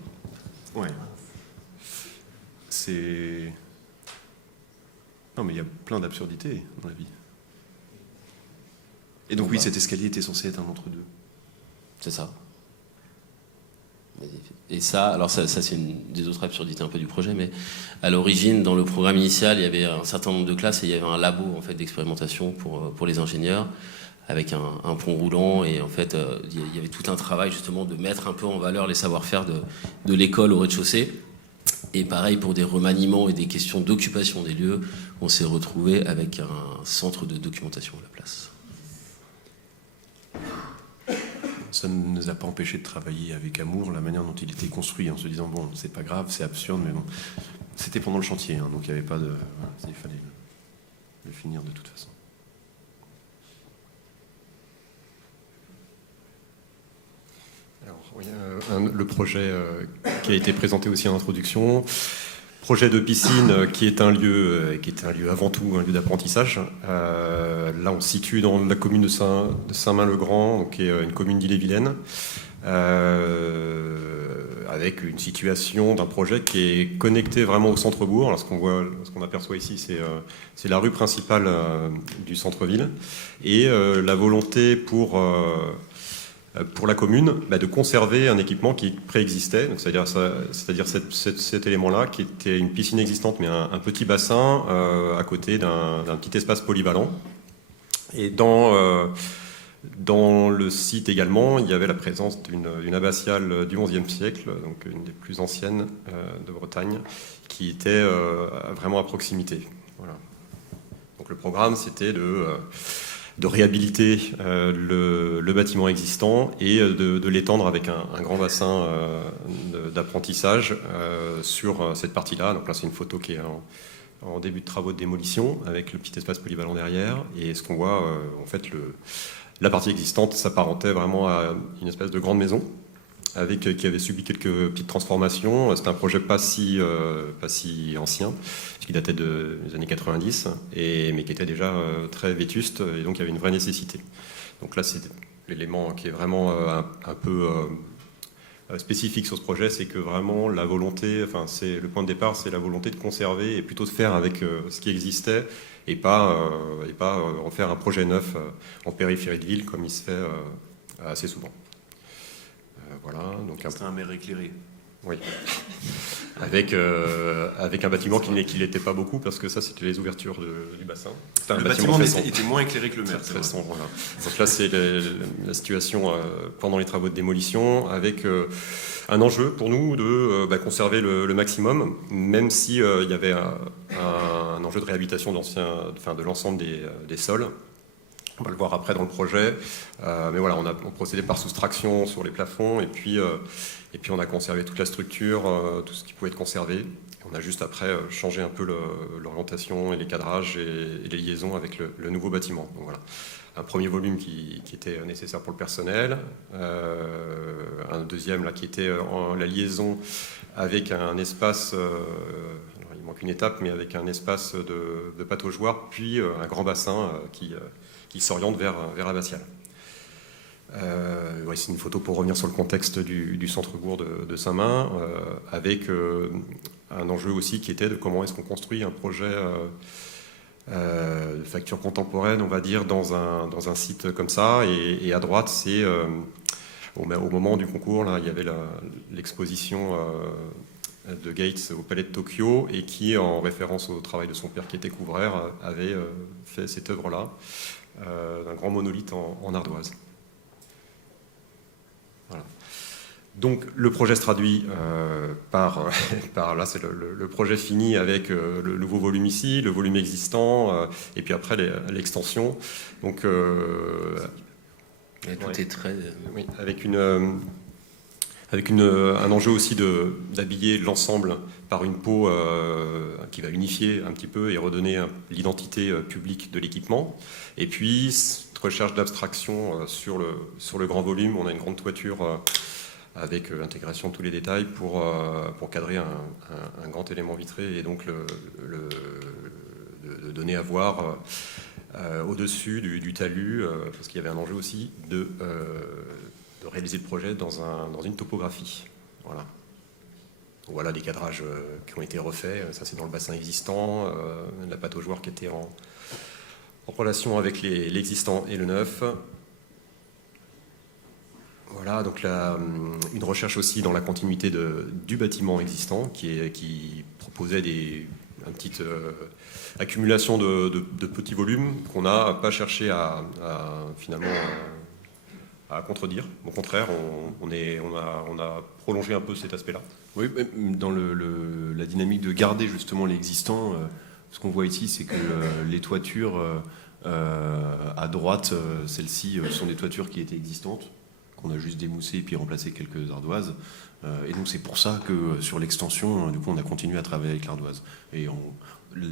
Ouais. Non mais il y a plein d'absurdités dans la vie. Et donc oui, cet escalier était censé être un entre-deux. C'est ça. Et ça c'est une des autres absurdités un peu du projet, mais à l'origine, dans le programme initial, il y avait un certain nombre de classes et il y avait un labo en fait d'expérimentation pour les ingénieurs, avec un pont roulant, et en fait il y avait tout un travail justement de mettre un peu en valeur les savoir-faire de l'école au rez-de-chaussée. Et pareil pour des remaniements et des questions d'occupation des lieux, on s'est retrouvé avec un centre de documentation à la place. Ça ne nous a pas empêché de travailler avec amour la manière dont il était construit, en se disant bon, c'est pas grave, c'est absurde, mais bon, c'était pendant le chantier, donc il n'y avait pas de, il fallait le finir de toute façon. Alors, oui, le projet qui a été présenté aussi en introduction. Projet de piscine qui est un lieu avant tout un lieu d'apprentissage. Là, on se situe dans la commune de Saint-Main-le-Grand, qui est une commune d'Ille-et-Vilaine, avec une situation d'un projet qui est connecté vraiment au centre-bourg. Alors, ce qu'on aperçoit ici, c'est la rue principale du centre-ville, et la volonté pour la commune de conserver un équipement qui préexistait, donc c'est-à-dire cet élément-là qui était une piscine existante, mais un petit bassin à côté d'un petit espace polyvalent. Et dans le site également, il y avait la présence d'une abbatiale du XIe siècle, donc une des plus anciennes de Bretagne, qui était vraiment à proximité. Voilà. Donc le programme, c'était de réhabiliter le bâtiment existant et de l'étendre avec un grand bassin d'apprentissage sur cette partie-là. Donc là, c'est une photo qui est en début de travaux de démolition avec le petit espace polyvalent derrière. Et ce qu'on voit, en fait, la partie existante s'apparentait vraiment à une espèce de grande maison qui avait subi quelques petites transformations. C'était un projet pas si ancien, qui datait des années 90, mais qui était déjà très vétuste, et donc il y avait une vraie nécessité. Donc là, c'est l'élément qui est vraiment un peu spécifique sur ce projet, c'est que vraiment la volonté, c'est le point de départ, c'est la volonté de conserver et plutôt de faire avec ce qui existait, et pas refaire un projet neuf en périphérie de ville comme il se fait assez souvent. Voilà, donc c'était un maire éclairé. Oui. Avec un bâtiment qui n'était pas beaucoup, parce que ça, c'était les ouvertures du bassin. Le bâtiment était moins éclairé que le maire. Très sombre, voilà. Donc là, c'est la situation pendant les travaux de démolition, avec un enjeu pour nous de conserver le maximum, même si il y avait un enjeu de réhabilitation de l'ensemble des sols. On va le voir après dans le projet, mais voilà, on procédait par soustraction sur les plafonds, et puis on a conservé toute la structure, tout ce qui pouvait être conservé. On a juste après changé un peu l'orientation et les cadrages et les liaisons avec le nouveau bâtiment. Donc voilà, un premier volume qui était nécessaire pour le personnel, un deuxième là qui était la liaison avec un espace. Il manque une étape, mais avec un espace de pataugeoire, puis un grand bassin qui s'oriente vers l'abbatiale. C'est une photo pour revenir sur le contexte du centre-bourg de Saint-Main, avec un enjeu aussi qui était de comment est-ce qu'on construit un projet de facture contemporaine, on va dire, dans un site comme ça. Et à droite, c'est au moment du concours, là, il y avait l'exposition de Gates au Palais de Tokyo, et qui, en référence au travail de son père qui était couvreur, avait fait cette œuvre-là, d'un grand monolithe en ardoise. Voilà. Donc le projet se traduit par là, c'est le projet fini avec le nouveau volume ici, le volume existant, et puis après l'extension. Donc Et tout est très... oui, avec un enjeu aussi d'habiller l'ensemble par une peau qui va unifier un petit peu et redonner l'identité publique de l'équipement. Et puis, cette recherche d'abstraction sur le grand volume. On a une grande toiture avec l'intégration de tous les détails pour cadrer un grand élément vitré et donc de donner à voir au-dessus du talus, parce qu'il y avait un enjeu aussi de réaliser le projet dans une topographie. Voilà. Voilà les cadrages qui ont été refaits. Ça, c'est dans le bassin existant. La pâte aux joueurs qui était en relation avec l'existant et le neuf. Voilà, donc une recherche aussi dans la continuité du bâtiment existant qui proposait une petite accumulation de petits volumes qu'on n'a pas cherché à finalement à contredire. Au contraire, on a prolongé un peu cet aspect-là. Oui, dans la dynamique de garder justement l'existant, ce qu'on voit ici, c'est que les toitures à droite, celles-ci sont des toitures qui étaient existantes, qu'on a juste démoussé et puis remplacé quelques ardoises. Et donc c'est pour ça que sur l'extension, du coup, on a continué à travailler avec l'ardoise. Et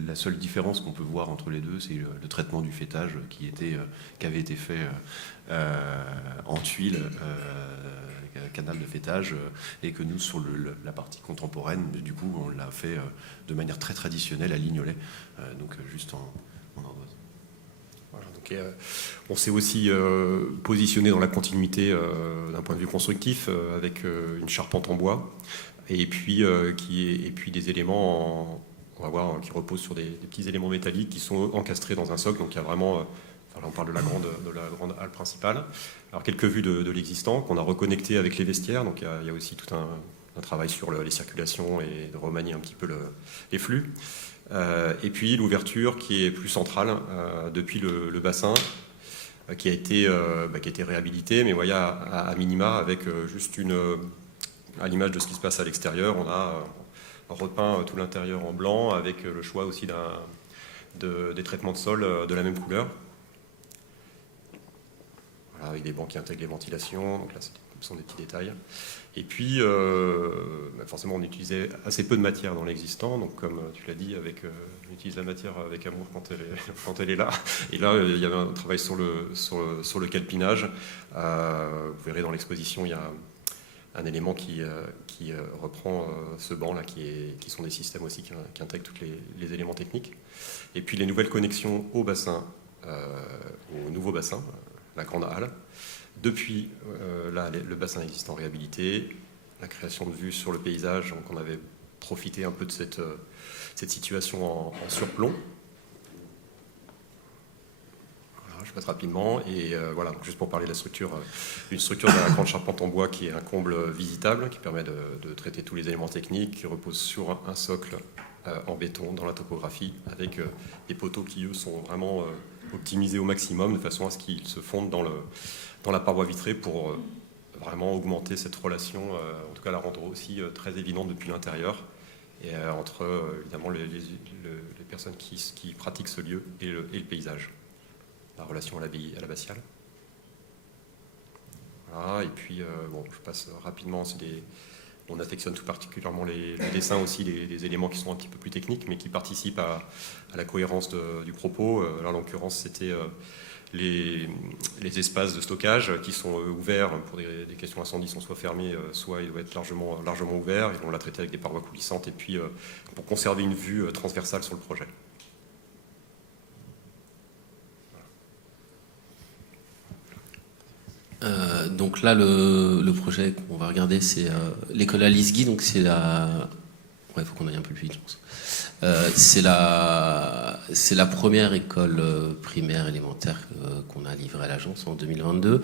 la seule différence qu'on peut voir entre les deux, c'est le traitement du fêtage qui avait été fait en tuile, canal de fêtage, et que nous, sur la partie contemporaine, du coup, on l'a fait de manière très traditionnelle à Lignolet, donc juste en ardoise. Voilà, donc, on s'est aussi positionné dans la continuité d'un point de vue constructif avec une charpente en bois et puis des éléments on va voir qui reposent sur des petits éléments métalliques qui sont encastrés dans un socle. Donc il y a vraiment, là on parle de la grande halle principale. Alors quelques vues de l'existant qu'on a reconnecté avec les vestiaires. Donc il y a aussi tout un travail sur les circulations et de remanier un petit peu les flux. Et puis l'ouverture qui est plus centrale depuis le bassin, qui a été réhabilité, mais voyez, à minima avec juste à l'image de ce qui se passe à l'extérieur, on a repeint tout l'intérieur en blanc avec le choix aussi des traitements de sol de la même couleur. Voilà, avec des bancs qui intègrent les ventilations, donc là ce sont des petits détails. Et puis, forcément, on utilisait assez peu de matière dans l'existant, donc comme tu l'as dit, on utilise la matière avec amour quand elle est là. Et là, il y avait un travail sur le calpinage. Vous verrez dans l'exposition, il y a un élément qui reprend ce banc-là, qui sont des systèmes aussi qui intègrent tous les éléments techniques. Et puis les nouvelles connexions au nouveau bassin, la grande halle. Depuis là, le bassin existant réhabilité, la création de vues sur le paysage, donc on avait profité un peu de cette situation en surplomb. Voilà, je passe rapidement et voilà, donc juste pour parler de la structure, une structure de la grande charpente en bois qui est un comble visitable, qui permet de traiter tous les éléments techniques, qui repose sur un socle en béton dans la topographie, avec des poteaux qui eux sont vraiment optimisés au maximum de façon à ce qu'ils se fondent dans la paroi vitrée pour vraiment augmenter cette relation, en tout cas la rendre aussi très évidente depuis l'intérieur, et entre évidemment les personnes qui pratiquent ce lieu et le paysage, la relation à l'abbatiale. Voilà, et puis je passe rapidement, on affectionne tout particulièrement les dessins aussi, des éléments qui sont un petit peu plus techniques, mais qui participent à la cohérence du propos. Là, en l'occurrence, c'était les espaces de stockage qui sont ouverts pour des questions incendie, sont soit fermés, soit ils doivent être largement ouverts. Et on l'a traité avec des parois coulissantes, et puis pour conserver une vue transversale sur le projet. Donc là, le projet qu'on va regarder, c'est l'école Alice Guy. Donc c'est la Ouais, il faut qu'on aille un peu plus vite, je pense. C'est la première école primaire élémentaire qu'on a livrée à l'agence en 2022.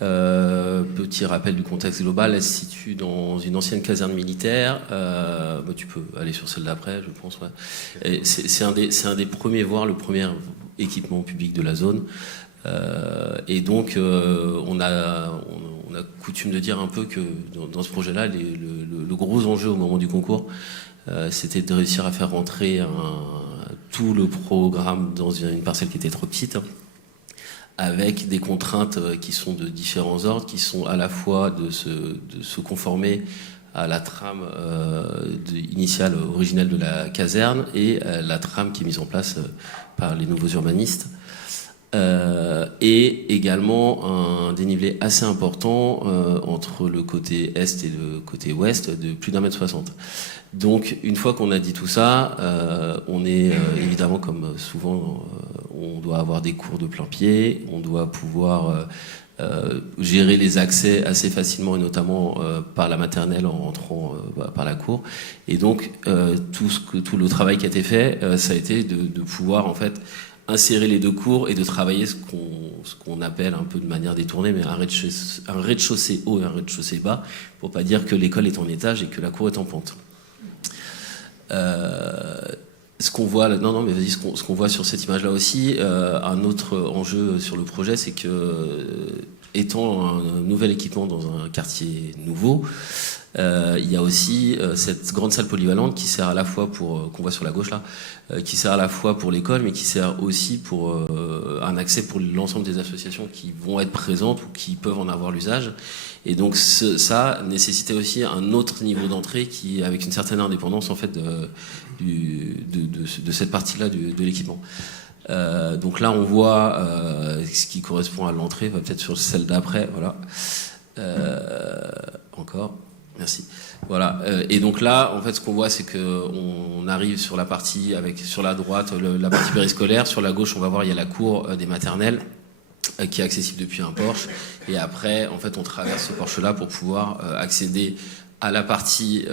Petit rappel du contexte global, elle se situe dans une ancienne caserne militaire. Tu peux aller sur celle d'après, je pense. Ouais. C'est un des premiers, voire le premier équipement public de la zone. Et donc, on a coutume de dire un peu que dans ce projet-là, le gros enjeu au moment du concours, c'était de réussir à faire rentrer tout le programme dans une parcelle qui était trop petite, avec des contraintes qui sont de différents ordres, qui sont à la fois de se conformer à la trame initiale, originelle de la caserne, et la trame qui est mise en place par les nouveaux urbanistes. Et également un dénivelé assez important entre le côté est et le côté ouest de plus d'1,60 m. Donc une fois qu'on a dit tout ça, on est évidemment, comme souvent, on doit avoir des cours de plein pied, on doit pouvoir gérer les accès assez facilement, et notamment par la maternelle en rentrant par la cour. Et donc tout le travail qui a été fait, ça a été de pouvoir en fait insérer les deux cours et de travailler ce qu'on appelle un peu de manière détournée, mais un rez-de-chaussée haut et un rez-de-chaussée bas, pour pas dire que l'école est en étage et que la cour est en pente. Ce qu'on voit, ce qu'on voit sur cette image-là aussi, un autre enjeu sur le projet, c'est que étant un nouvel équipement dans un quartier nouveau, il y a aussi cette grande salle polyvalente qui sert à la fois pour, qu'on voit sur la gauche là, qui sert à la fois pour l'école, mais qui sert aussi pour un accès pour l'ensemble des associations qui vont être présentes ou qui peuvent en avoir l'usage. Et donc ça nécessitait aussi un autre niveau d'entrée qui, avec une certaine indépendance en fait de cette partie-là de l'équipement. Donc là on voit ce qui correspond à l'entrée, va peut-être sur celle d'après, voilà. Encore. Merci. Voilà. Et donc là, en fait, ce qu'on voit, c'est que on arrive sur la partie avec sur la droite la partie périscolaire, sur la gauche, on va voir il y a la cour des maternelles qui est accessible depuis un porche. Et après, en fait, on traverse ce porche-là pour pouvoir accéder à la partie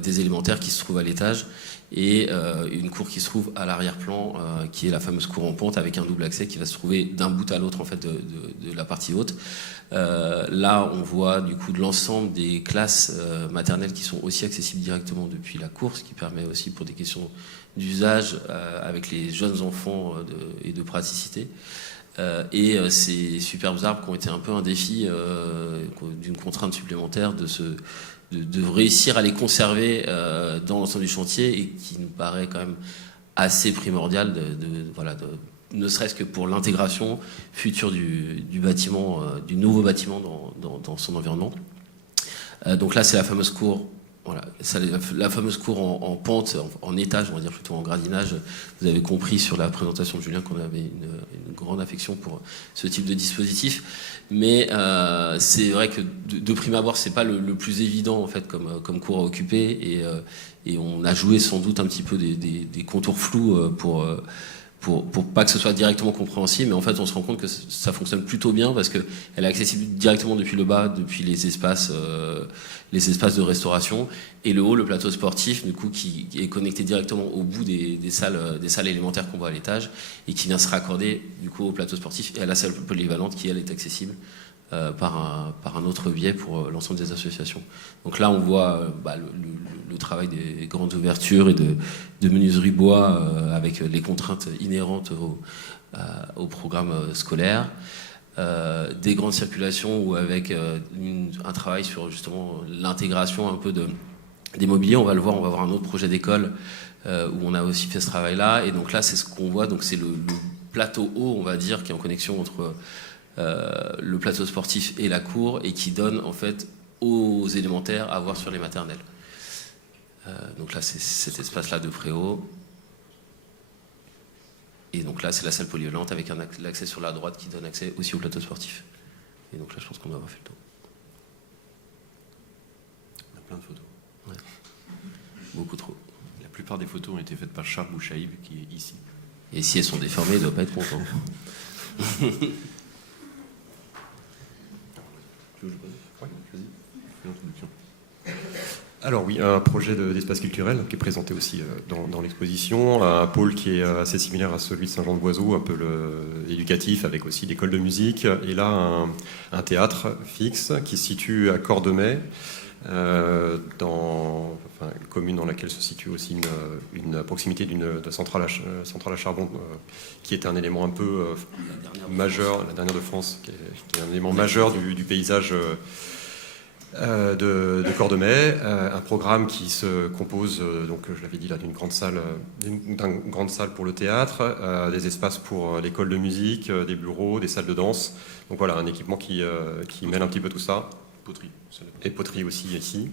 des élémentaires qui se trouve à l'étage et une cour qui se trouve à l'arrière-plan, qui est la fameuse cour en pente avec un double accès qui va se trouver d'un bout à l'autre en fait de la partie haute. Là, on voit du coup de l'ensemble des classes maternelles qui sont aussi accessibles directement depuis la cour, ce qui permet aussi pour des questions d'usage avec les jeunes enfants et de praticité. Et ces superbes arbres qui ont été un peu un défi d'une contrainte supplémentaire de réussir à les conserver dans l'ensemble du chantier et qui nous paraît quand même assez primordial ne serait-ce que pour l'intégration future du bâtiment, du nouveau bâtiment dans son environnement. Donc là, c'est la fameuse cour. Voilà, la fameuse cour en pente, en étage, on va dire plutôt en gradinage. Vous avez compris sur la présentation de Julien qu'on avait une grande affection pour ce type de dispositif. Mais c'est vrai que de prime abord, c'est pas le plus évident en fait comme cour à occuper, et on a joué sans doute un petit peu des contours flous pour pas que ce soit directement compréhensible, mais en fait on se rend compte que ça fonctionne plutôt bien parce que elle est accessible directement depuis le bas, depuis les espaces de restauration, et le haut, le plateau sportif, du coup, qui est connecté directement au bout des salles élémentaires qu'on voit à l'étage et qui vient se raccorder du coup au plateau sportif et à la salle polyvalente qui elle est accessible par un autre biais pour l'ensemble des associations. Donc là, on voit le travail des grandes ouvertures et de menuiserie bois avec les contraintes inhérentes au programme scolaire, des grandes circulations ou avec un travail sur justement l'intégration un peu des mobiliers. On va le voir, on va voir un autre projet d'école où on a aussi fait ce travail-là. Et donc là, c'est ce qu'on voit. Donc c'est le plateau haut, on va dire, qui est en connexion entre le plateau sportif et la cour et qui donne en fait aux élémentaires à voir sur les maternelles. Donc là c'est cet espace-là de préau, et donc là c'est la salle polyvalente avec l'accès sur la droite qui donne accès aussi au plateau sportif. Et donc là je pense qu'on a fait le tour. On a plein de photos. Ouais. Beaucoup trop. La plupart des photos ont été faites par Charles Bouchaïb qui est ici. Et si elles sont déformées, il ne doit pas être content. Oui, vas-y, fais l'introduction. Alors oui, un projet d'espace culturel qui est présenté aussi dans l'exposition, un pôle qui est assez similaire à celui de Saint-Jean-de-Boiseau, un peu éducatif avec aussi l'école de musique, et là un théâtre fixe qui se situe à Cordemais, dans une commune dans laquelle se situe aussi une proximité d'une centrale à charbon, qui est un élément un peu majeur, la dernière de France, qui est un élément majeur du paysage de Cordemais, un programme qui se compose, donc je l'avais dit là, d'une grande salle pour le théâtre, des espaces pour l'école de musique, des bureaux, des salles de danse. Donc voilà, un équipement qui mêle un petit peu tout ça. Poterie. Et poterie aussi ici,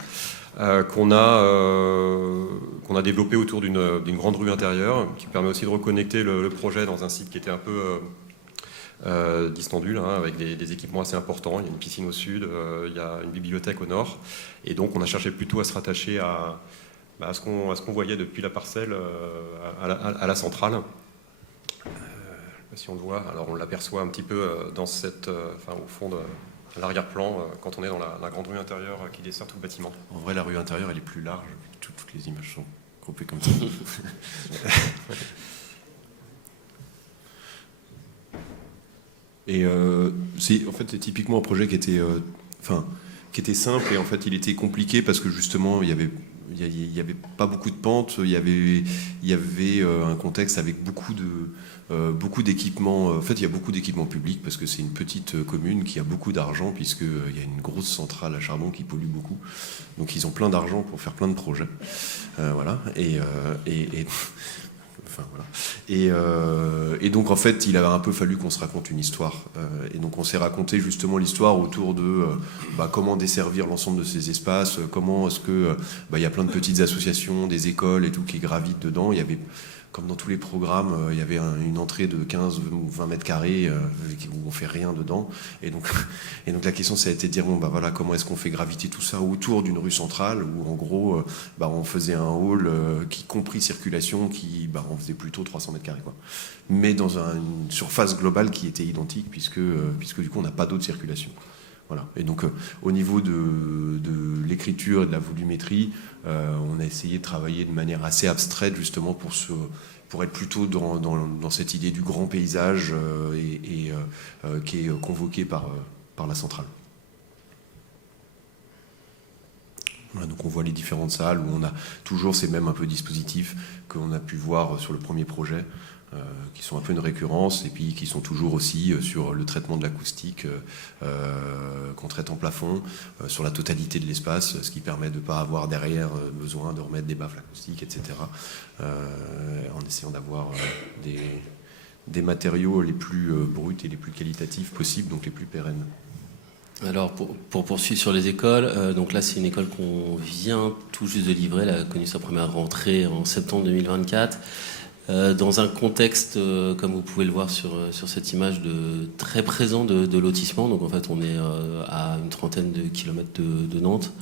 qu'on a développé autour d'une grande rue intérieure, qui permet aussi de reconnecter le projet dans un site qui était un peu distendu, là, avec des équipements assez importants. Il y a une piscine au sud, il y a une bibliothèque au nord, et donc on a cherché plutôt à se rattacher à ce qu'on voyait depuis la parcelle à la centrale. Si on le voit, alors on l'aperçoit un petit peu dans au fond à l'arrière-plan, quand on est dans la grande rue intérieure qui dessert tout le bâtiment. En vrai, la rue intérieure, elle est plus large. Toutes les images sont groupées comme ça. Et c'est typiquement un projet qui était simple, et en fait il était compliqué parce que justement il y avait pas beaucoup de pentes, il y avait un contexte avec beaucoup d'équipements. En fait, il y a beaucoup d'équipements publics parce que c'est une petite commune qui a beaucoup d'argent, puisque il y a une grosse centrale à charbon qui pollue beaucoup. Donc ils ont plein d'argent pour faire plein de projets. Voilà. Et donc en fait il avait un peu fallu qu'on se raconte une histoire, et donc on s'est raconté justement l'histoire autour de comment desservir l'ensemble de ces espaces, comment est-ce que il y a plein de petites associations, des écoles et tout qui gravitent dedans. Il y avait, comme dans tous les programmes, il y avait une entrée de 15 ou 20 mètres carrés où on fait rien dedans, et donc la question ça a été de dire voilà, comment est-ce qu'on fait graviter tout ça autour d'une rue centrale où en gros on faisait un hall qui compris circulation qui on faisait plutôt 300 mètres carrés, quoi, mais dans une surface globale qui était identique puisque du coup on n'a pas d'eau de circulation. Voilà. Et donc au niveau de l'écriture et de la volumétrie, on a essayé de travailler de manière assez abstraite justement pour être plutôt dans cette idée du grand paysage qui est convoqué par la centrale. Voilà, donc on voit les différentes salles où on a toujours ces mêmes un peu dispositifs qu'on a pu voir sur le premier projet, qui sont un peu une récurrence, et puis qui sont toujours aussi sur le traitement de l'acoustique qu'on traite en plafond, sur la totalité de l'espace, ce qui permet de ne pas avoir derrière besoin de remettre des baffles acoustiques, etc. En essayant d'avoir des matériaux les plus bruts et les plus qualitatifs possibles, donc les plus pérennes. Alors pour poursuivre sur les écoles, donc là c'est une école qu'on vient tout juste de livrer, elle a connu sa première rentrée en septembre 2024. Dans un contexte, comme vous pouvez le voir sur cette image, très présent de lotissement. Donc en fait, on est à une trentaine de kilomètres de Nantes.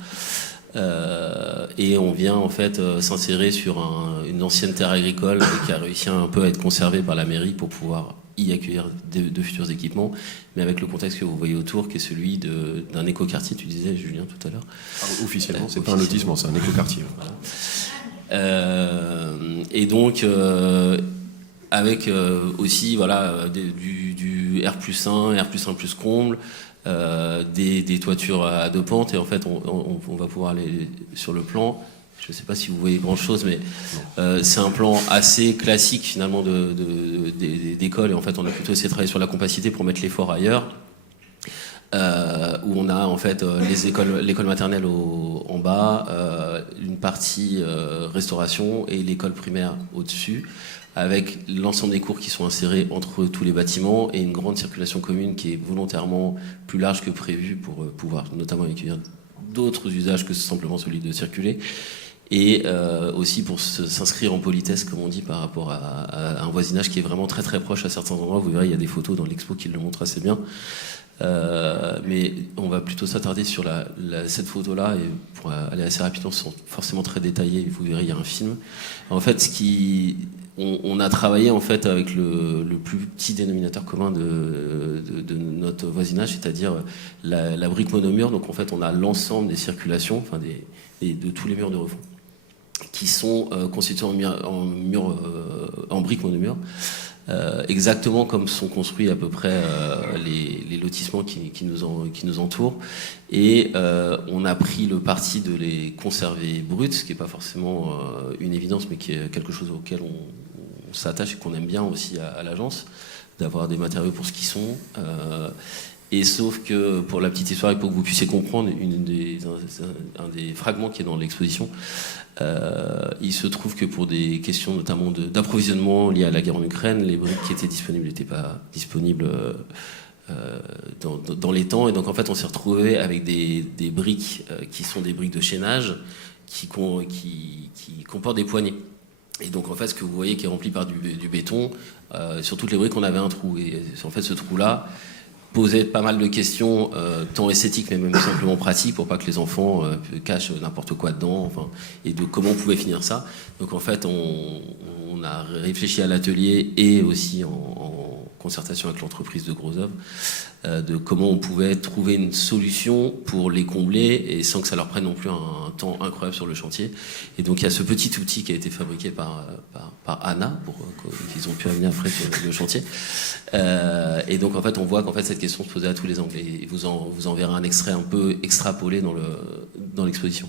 Et on vient en fait s'insérer sur une ancienne terre agricole qui a réussi un peu à être conservée par la mairie pour pouvoir y accueillir de futurs équipements, mais avec le contexte que vous voyez autour, qui est celui d'un écoquartier, tu disais, Julien, tout à l'heure. Officiellement, c'est pas un lotissement, c'est un écoquartier. Voilà. Et donc avec aussi du R+1, R+1+ comble, des toitures à deux pentes, et en fait on va pouvoir aller sur le plan. Je ne sais pas si vous voyez grand chose, mais c'est un plan assez classique finalement d'école, et en fait on a plutôt essayé de travailler sur la compacité pour mettre l'effort ailleurs. Où on a en fait l'école maternelle en bas, une partie restauration, et l'école primaire au-dessus, avec l'ensemble des cours qui sont insérés entre tous les bâtiments, et une grande circulation commune qui est volontairement plus large que prévu pour pouvoir notamment accueillir d'autres usages que simplement celui de circuler, et aussi pour s'inscrire en politesse, comme on dit, par rapport à un voisinage qui est vraiment très très proche à certains endroits. Vous verrez, il y a des photos dans l'expo qui le montrent assez bien. Mais on va plutôt s'attarder sur cette photo-là, et pour aller assez rapidement, sont forcément très détaillés. Vous verrez, il y a un film. En fait, on a travaillé en fait avec le plus petit dénominateur commun de notre voisinage, c'est-à-dire la brique monomure. Donc en fait, on a l'ensemble des circulations, enfin de tous les murs de refond, qui sont constitués en briques monomure. Exactement comme sont construits à peu près les lotissements qui nous entourent. Et on a pris le parti de les conserver bruts, ce qui n'est pas forcément une évidence, mais qui est quelque chose auquel on s'attache et qu'on aime bien aussi à l'agence, d'avoir des matériaux pour ce qu'ils sont. Et sauf que, pour la petite histoire, et pour que vous puissiez comprendre, un des fragments qui est dans l'exposition, il se trouve que pour des questions notamment d'approvisionnement liées à la guerre en Ukraine, les briques qui étaient disponibles n'étaient pas disponibles dans les temps. Et donc en fait, on s'est retrouvé avec des briques qui sont des briques de chaînage qui comportent des poignées. Et donc en fait, ce que vous voyez qui est rempli par du béton, sur toutes les briques, on avait un trou. Et en fait, ce trou-là posait pas mal de questions, tant esthétiques mais même simplement pratiques, pour pas que les enfants cachent n'importe quoi dedans, enfin, et de comment on pouvait finir ça. Donc en fait, on a réfléchi à l'atelier et aussi en concertation avec l'entreprise de Gros Œuvres, de comment on pouvait trouver une solution pour les combler et sans que ça leur prenne non plus un temps incroyable sur le chantier. Et donc il y a ce petit outil qui a été fabriqué par Anna pour qu'ils ont pu amener après sur le chantier. Et donc en fait on voit qu'en fait cette question se posait à tous les angles. Et vous en verrez un extrait un peu extrapolé dans l'exposition.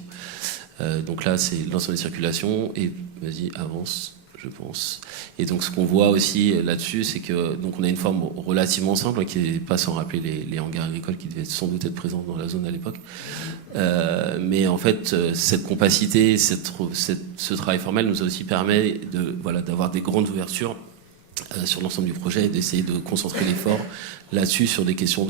Donc là c'est l'ensemble des circulations et vas-y avance. Je pense. Et donc ce qu'on voit aussi là-dessus, c'est que donc on a une forme relativement simple, qui n'est pas sans rappeler les hangars agricoles qui devaient sans doute être présents dans la zone à l'époque. Mais en fait, cette compacité, ce travail formel nous a aussi permis d'avoir des grandes ouvertures sur l'ensemble du projet et d'essayer de concentrer l'effort là-dessus sur des questions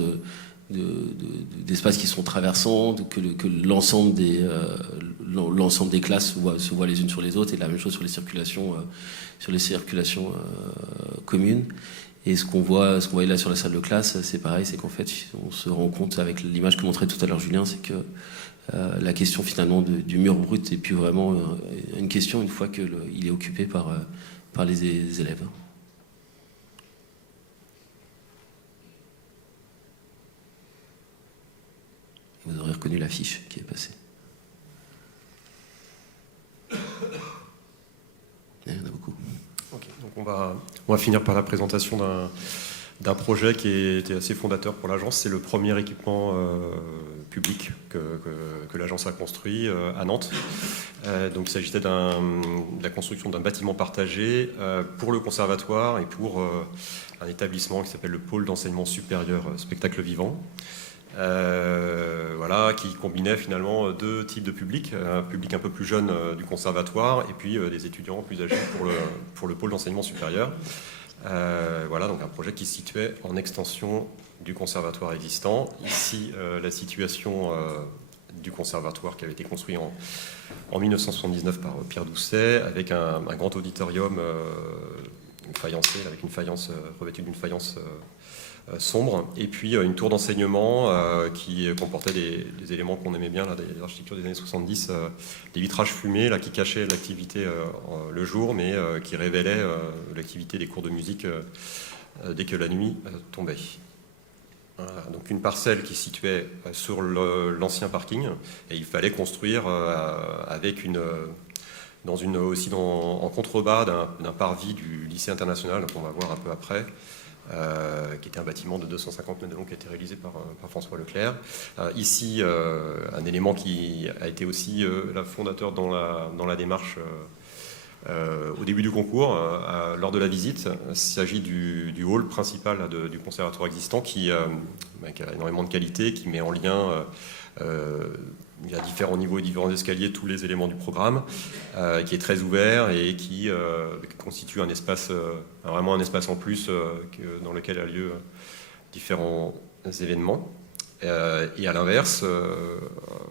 d'espaces qui sont traversants, que l'ensemble des classes se voient les unes sur les autres, et la même chose sur les circulations communes. Et ce qu'on voyait là sur la salle de classe, c'est pareil, c'est qu'en fait on se rend compte avec l'image que montrait tout à l'heure Julien, c'est que la question finalement du mur brut est plus vraiment une question une fois qu'il est occupé par les élèves. Vous aurez reconnu l'affiche qui est passée. Il y en a beaucoup. Okay, donc on va finir par la présentation d'un projet qui était assez fondateur pour l'agence. C'est le premier équipement public que l'agence a construit à Nantes. Donc il s'agissait de la construction d'un bâtiment partagé pour le conservatoire et pour un établissement qui s'appelle le Pôle d'enseignement supérieur spectacle vivant. Qui combinait finalement deux types de publics, un public un peu plus jeune du conservatoire et puis des étudiants plus âgés pour le pôle d'enseignement supérieur. Donc un projet qui se situait en extension du conservatoire existant. Ici, la situation du conservatoire qui avait été construit en 1979 par Pierre Doucet, avec un grand auditorium faïencé, avec une faïence revêtue d'une faïence sombre, et puis une tour d'enseignement qui comportait des éléments qu'on aimait bien, là, des architectures des années 70, des vitrages fumés là, qui cachaient l'activité le jour, mais qui révélaient l'activité des cours de musique dès que la nuit tombait. Voilà, donc une parcelle qui se situait sur l'ancien parking, et il fallait construire avec en contrebas d'un parvis du lycée international, qu'on va voir un peu après, qui était un bâtiment de 250 mètres de long qui a été réalisé par François Leclerc. Ici, un élément qui a été aussi la fondateur dans la démarche au début du concours, lors de la visite. Il s'agit du hall principal du conservatoire existant qui a énormément de qualité, qui met en lien il y a différents niveaux et différents escaliers, tous les éléments du programme, qui est très ouvert et qui constitue un espace, vraiment un espace en plus dans lequel a lieu différents événements. Et à l'inverse,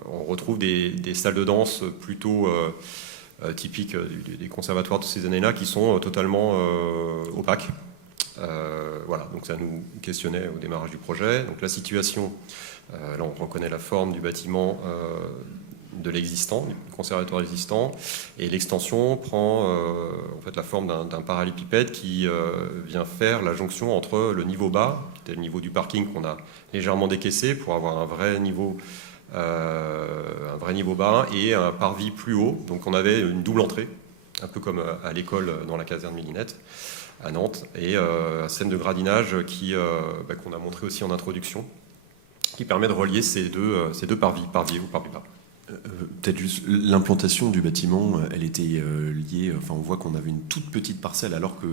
on retrouve des salles de danse plutôt typiques des conservatoires de ces années-là qui sont totalement opaques. Donc ça nous questionnait au démarrage du projet. Donc la situation, là on reconnaît la forme du bâtiment de l'existant, du conservatoire existant, et l'extension prend en fait la forme d'un parallélépipède qui vient faire la jonction entre le niveau bas, qui était le niveau du parking qu'on a légèrement décaissé pour avoir un vrai niveau bas, et un parvis plus haut. Donc on avait une double entrée, un peu comme à l'école dans la caserne Millinette à Nantes, et scène de gradinage qu'on a montré aussi en introduction, qui permet de relier ces deux parvis ou parvis bas. Peut-être juste l'implantation du bâtiment, elle était liée, on voit qu'on avait une toute petite parcelle alors que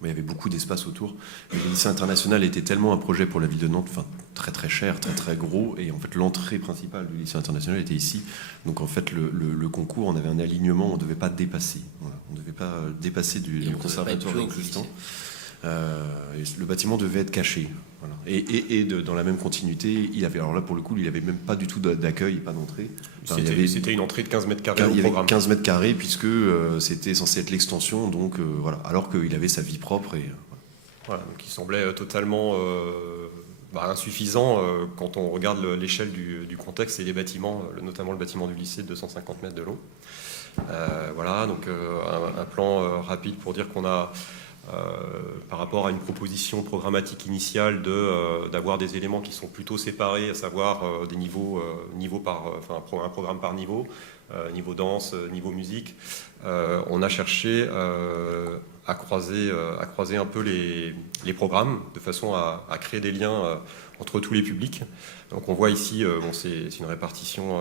il y avait beaucoup d'espace autour. Le lycée international était tellement un projet pour la ville de Nantes, très très cher, très très gros, et en fait l'entrée principale du lycée international était ici. Donc en fait le concours, on avait un alignement, on ne devait pas dépasser. Voilà. On ne devait pas dépasser du conservatoire existant. Le bâtiment devait être caché. Voilà. Et dans la même continuité, alors là pour le coup, il n'avait même pas du tout d'accueil, pas d'entrée. C'était une entrée de 15 mètres carrés. Il y avait 15 mètres carrés puisque c'était censé être l'extension, donc voilà. Alors qu'il avait sa vie propre Voilà, donc il semblait totalement insuffisant quand on regarde l'échelle du contexte et les bâtiments, notamment le bâtiment du lycée de 250 mètres de long. Voilà, donc un plan rapide pour dire qu'on a par rapport à une proposition programmatique initiale d'avoir des éléments qui sont plutôt séparés, à savoir des niveaux un programme par niveau, niveau danse, niveau musique. On a cherché à croiser un peu les programmes de façon à créer des liens entre tous les publics. Donc on voit ici, c'est une répartition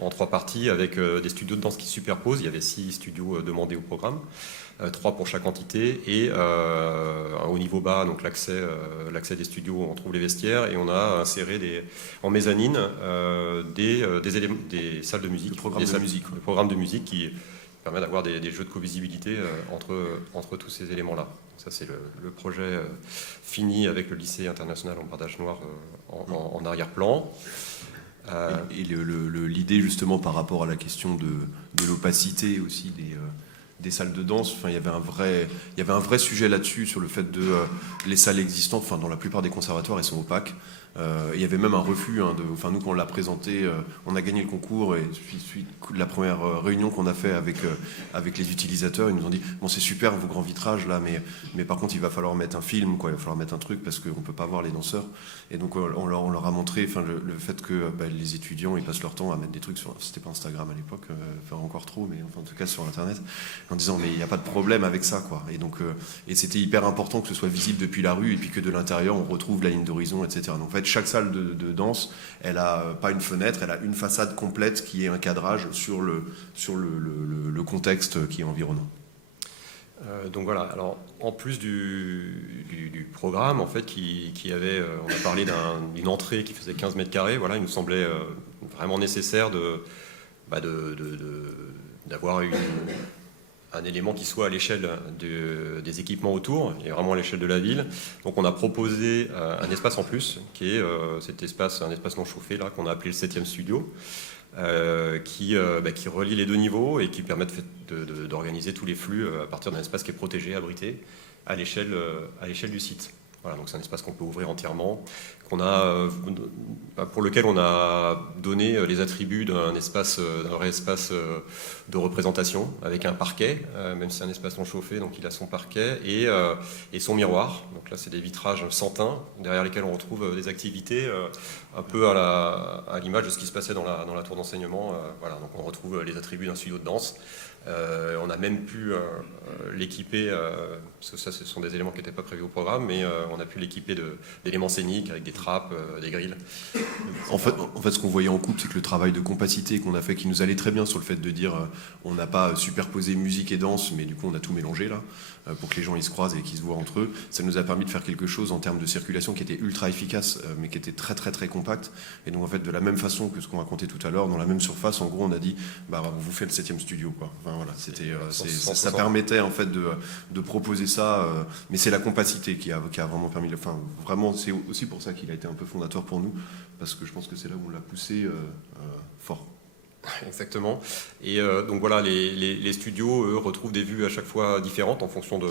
en 3 parties avec des studios de danse qui se superposent. Il y avait 6 studios demandés au programme. 3 pour chaque entité, et au niveau bas, donc l'accès des studios où on trouve les vestiaires, et on a inséré en mezzanine des salles de musique, des programmes de musique qui permettent d'avoir des jeux de co-visibilité entre tous ces éléments-là. Ça, c'est le projet fini avec le lycée international en bardage noir en arrière-plan. Et l'idée justement par rapport à la question de l'opacité aussi des salles de danse, il y avait un vrai sujet là-dessus sur le fait de les salles existantes, dans la plupart des conservatoires elles sont opaques. Il y avait même un refus, nous quand on l'a présenté, on a gagné le concours, et suite la première réunion qu'on a fait avec les utilisateurs, ils nous ont dit bon, c'est super vos grands vitrages là, mais par contre il va falloir mettre un film, il va falloir mettre un truc parce qu'on peut pas voir les danseurs. Et donc on leur a montré le fait que les étudiants ils passent leur temps à mettre des trucs c'était pas Instagram à l'époque, encore trop, mais en tout cas sur internet, en disant mais il n'y a pas de problème avec ça Et donc et c'était hyper important que ce soit visible depuis la rue, et puis que de l'intérieur on retrouve la ligne d'horizon, etc. Donc en fait chaque salle de danse, elle a pas une fenêtre, elle a une façade complète qui est un cadrage sur le contexte qui est environnant. Donc voilà, alors en plus du programme en fait qui avait, on a parlé d'une entrée qui faisait 15 mètres carrés, voilà, il nous semblait vraiment nécessaire d'avoir un élément qui soit à l'échelle des équipements autour et vraiment à l'échelle de la ville. Donc on a proposé un espace en plus qui est un espace non chauffé là qu'on a appelé le 7e studio, qui relie les 2 niveaux et qui permet d'organiser tous les flux à partir d'un espace qui est protégé, abrité à l'échelle du site. Voilà, donc c'est un espace qu'on peut ouvrir entièrement, pour lequel on a donné les attributs d'un vrai espace de représentation avec un parquet, même si c'est un espace non chauffé, donc il a son parquet et son miroir. Donc là, c'est des vitrages sans teint derrière lesquels on retrouve des activités un peu à l'image de ce qui se passait dans la tour d'enseignement. Voilà, donc on retrouve les attributs d'un studio de danse. On a même pu l'équiper, parce que ça ce sont des éléments qui n'étaient pas prévus au programme, mais on a pu l'équiper d'éléments scéniques avec des trappes, des grilles. En fait, ce qu'on voyait en coupe, c'est que le travail de compacité qu'on a fait, qui nous allait très bien sur le fait de dire on n'a pas superposé musique et danse, mais du coup on a tout mélangé là, pour que les gens ils se croisent et qu'ils se voient entre eux. Ça nous a permis de faire quelque chose en termes de circulation qui était ultra efficace, mais qui était très très très compact. Et donc en fait, de la même façon que ce qu'on racontait tout à l'heure, dans la même surface, en gros on a dit on vous fait le 7e studio quoi. Voilà, ça permettait en fait de proposer ça, mais c'est la compacité qui a vraiment permis vraiment c'est aussi pour ça qu'il a été un peu fondateur pour nous, parce que je pense que c'est là où on l'a poussé fort. Exactement. Et donc voilà, les studios, eux, retrouvent des vues à chaque fois différentes en fonction de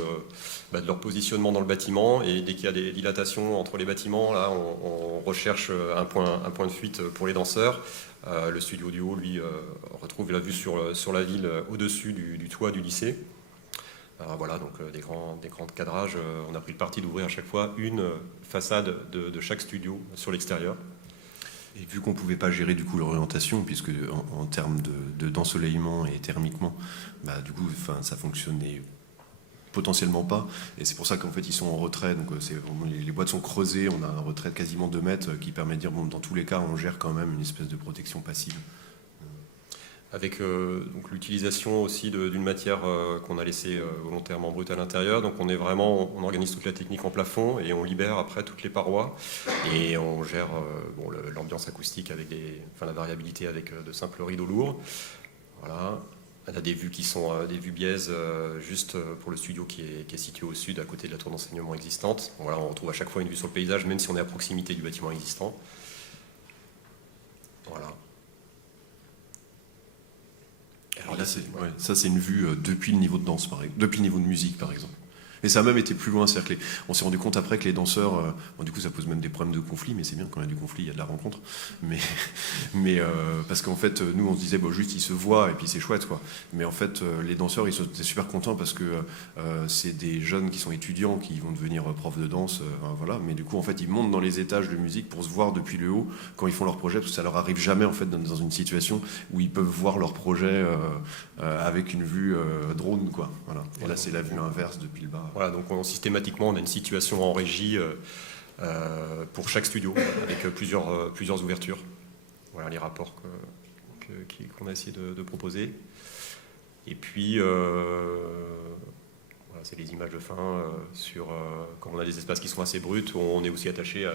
leur positionnement dans le bâtiment. Et dès qu'il y a des dilatations entre les bâtiments, là, on recherche un point de fuite pour les danseurs. Le studio du haut, lui, retrouve la vue sur la ville au-dessus du toit du lycée. Voilà, donc des grands cadrages. On a pris le parti d'ouvrir à chaque fois une façade de chaque studio sur l'extérieur. Et vu qu'on ne pouvait pas gérer du coup l'orientation, puisque en termes d'ensoleillement et thermiquement, du coup, ça fonctionnait potentiellement pas. Et c'est pour ça qu'en fait ils sont en retrait. Donc les boîtes sont creusées, on a un retrait de quasiment 2 mètres qui permet de dire bon, dans tous les cas, on gère quand même une espèce de protection passive. Avec donc l'utilisation aussi d'une matière qu'on a laissée volontairement brute à l'intérieur. Donc on organise toute la technique en plafond et on libère après toutes les parois et on gère l'ambiance acoustique avec la variabilité avec de simples rideaux lourds. Voilà. On a des vues qui sont des vues biaises juste pour le studio qui est situé au sud à côté de la tour d'enseignement existante. Voilà, on retrouve à chaque fois une vue sur le paysage même si on est à proximité du bâtiment existant. Voilà. Alors là, ça c'est une vue depuis le niveau de danse, depuis le niveau de musique par exemple. Et ça a même été plus loin, c'est-à-dire on s'est rendu compte après que les danseurs, du coup ça pose même des problèmes de conflit, mais c'est bien quand il y a du conflit, il y a de la rencontre. Mais parce qu'en fait, nous on se disait juste ils se voient et puis c'est chouette quoi. Mais en fait, les danseurs ils étaient super contents parce que c'est des jeunes qui sont étudiants qui vont devenir profs de danse, voilà. Mais du coup en fait ils montent dans les étages de musique pour se voir depuis le haut quand ils font leur projet, parce que ça leur arrive jamais en fait dans une situation où ils peuvent voir leur projet avec une vue drone quoi. Voilà. Et là c'est la vue inverse depuis le bas. Voilà, donc systématiquement, on a une situation en régie pour chaque studio, avec plusieurs ouvertures. Voilà les rapports qu'on a essayé de proposer. Et puis, voilà, c'est les images de fin quand on a des espaces qui sont assez bruts, on est aussi attaché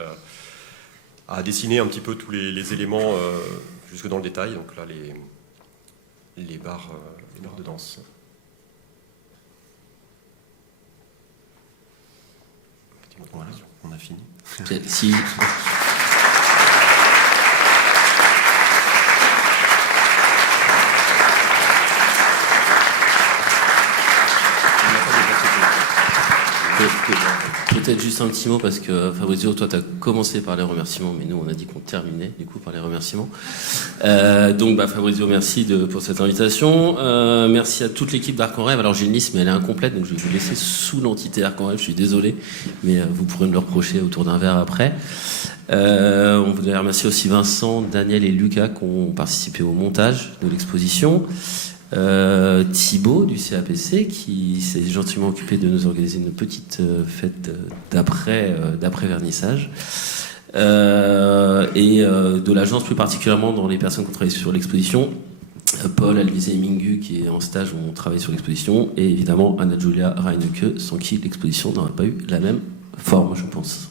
à dessiner un petit peu tous les éléments jusque dans le détail. Donc là, les barres de danse. Voilà, on a fini. Si. Peut-être juste un petit mot parce que Fabrizio, toi tu as commencé par les remerciements, mais nous on a dit qu'on terminait du coup par les remerciements. Donc Fabrizio, merci pour cette invitation. Merci à toute l'équipe d'Arc en Rêve. Alors j'ai une liste mais elle est incomplète donc je vais vous laisser sous l'entité Arc en Rêve, je suis désolé, mais vous pourrez me le reprocher autour d'un verre après. On voudrait remercier aussi Vincent, Daniel et Lucas qui ont participé au montage de l'exposition. Thibaut du CAPC qui s'est gentiment occupé de nous organiser une petite fête d'après vernissage et de l'agence plus particulièrement dans les personnes qui ont travaillé sur l'exposition, Paul, Alvise et Mingu qui est en stage où on travaille sur l'exposition, et évidemment Anna Julia Reinecke sans qui l'exposition n'aurait pas eu la même forme je pense.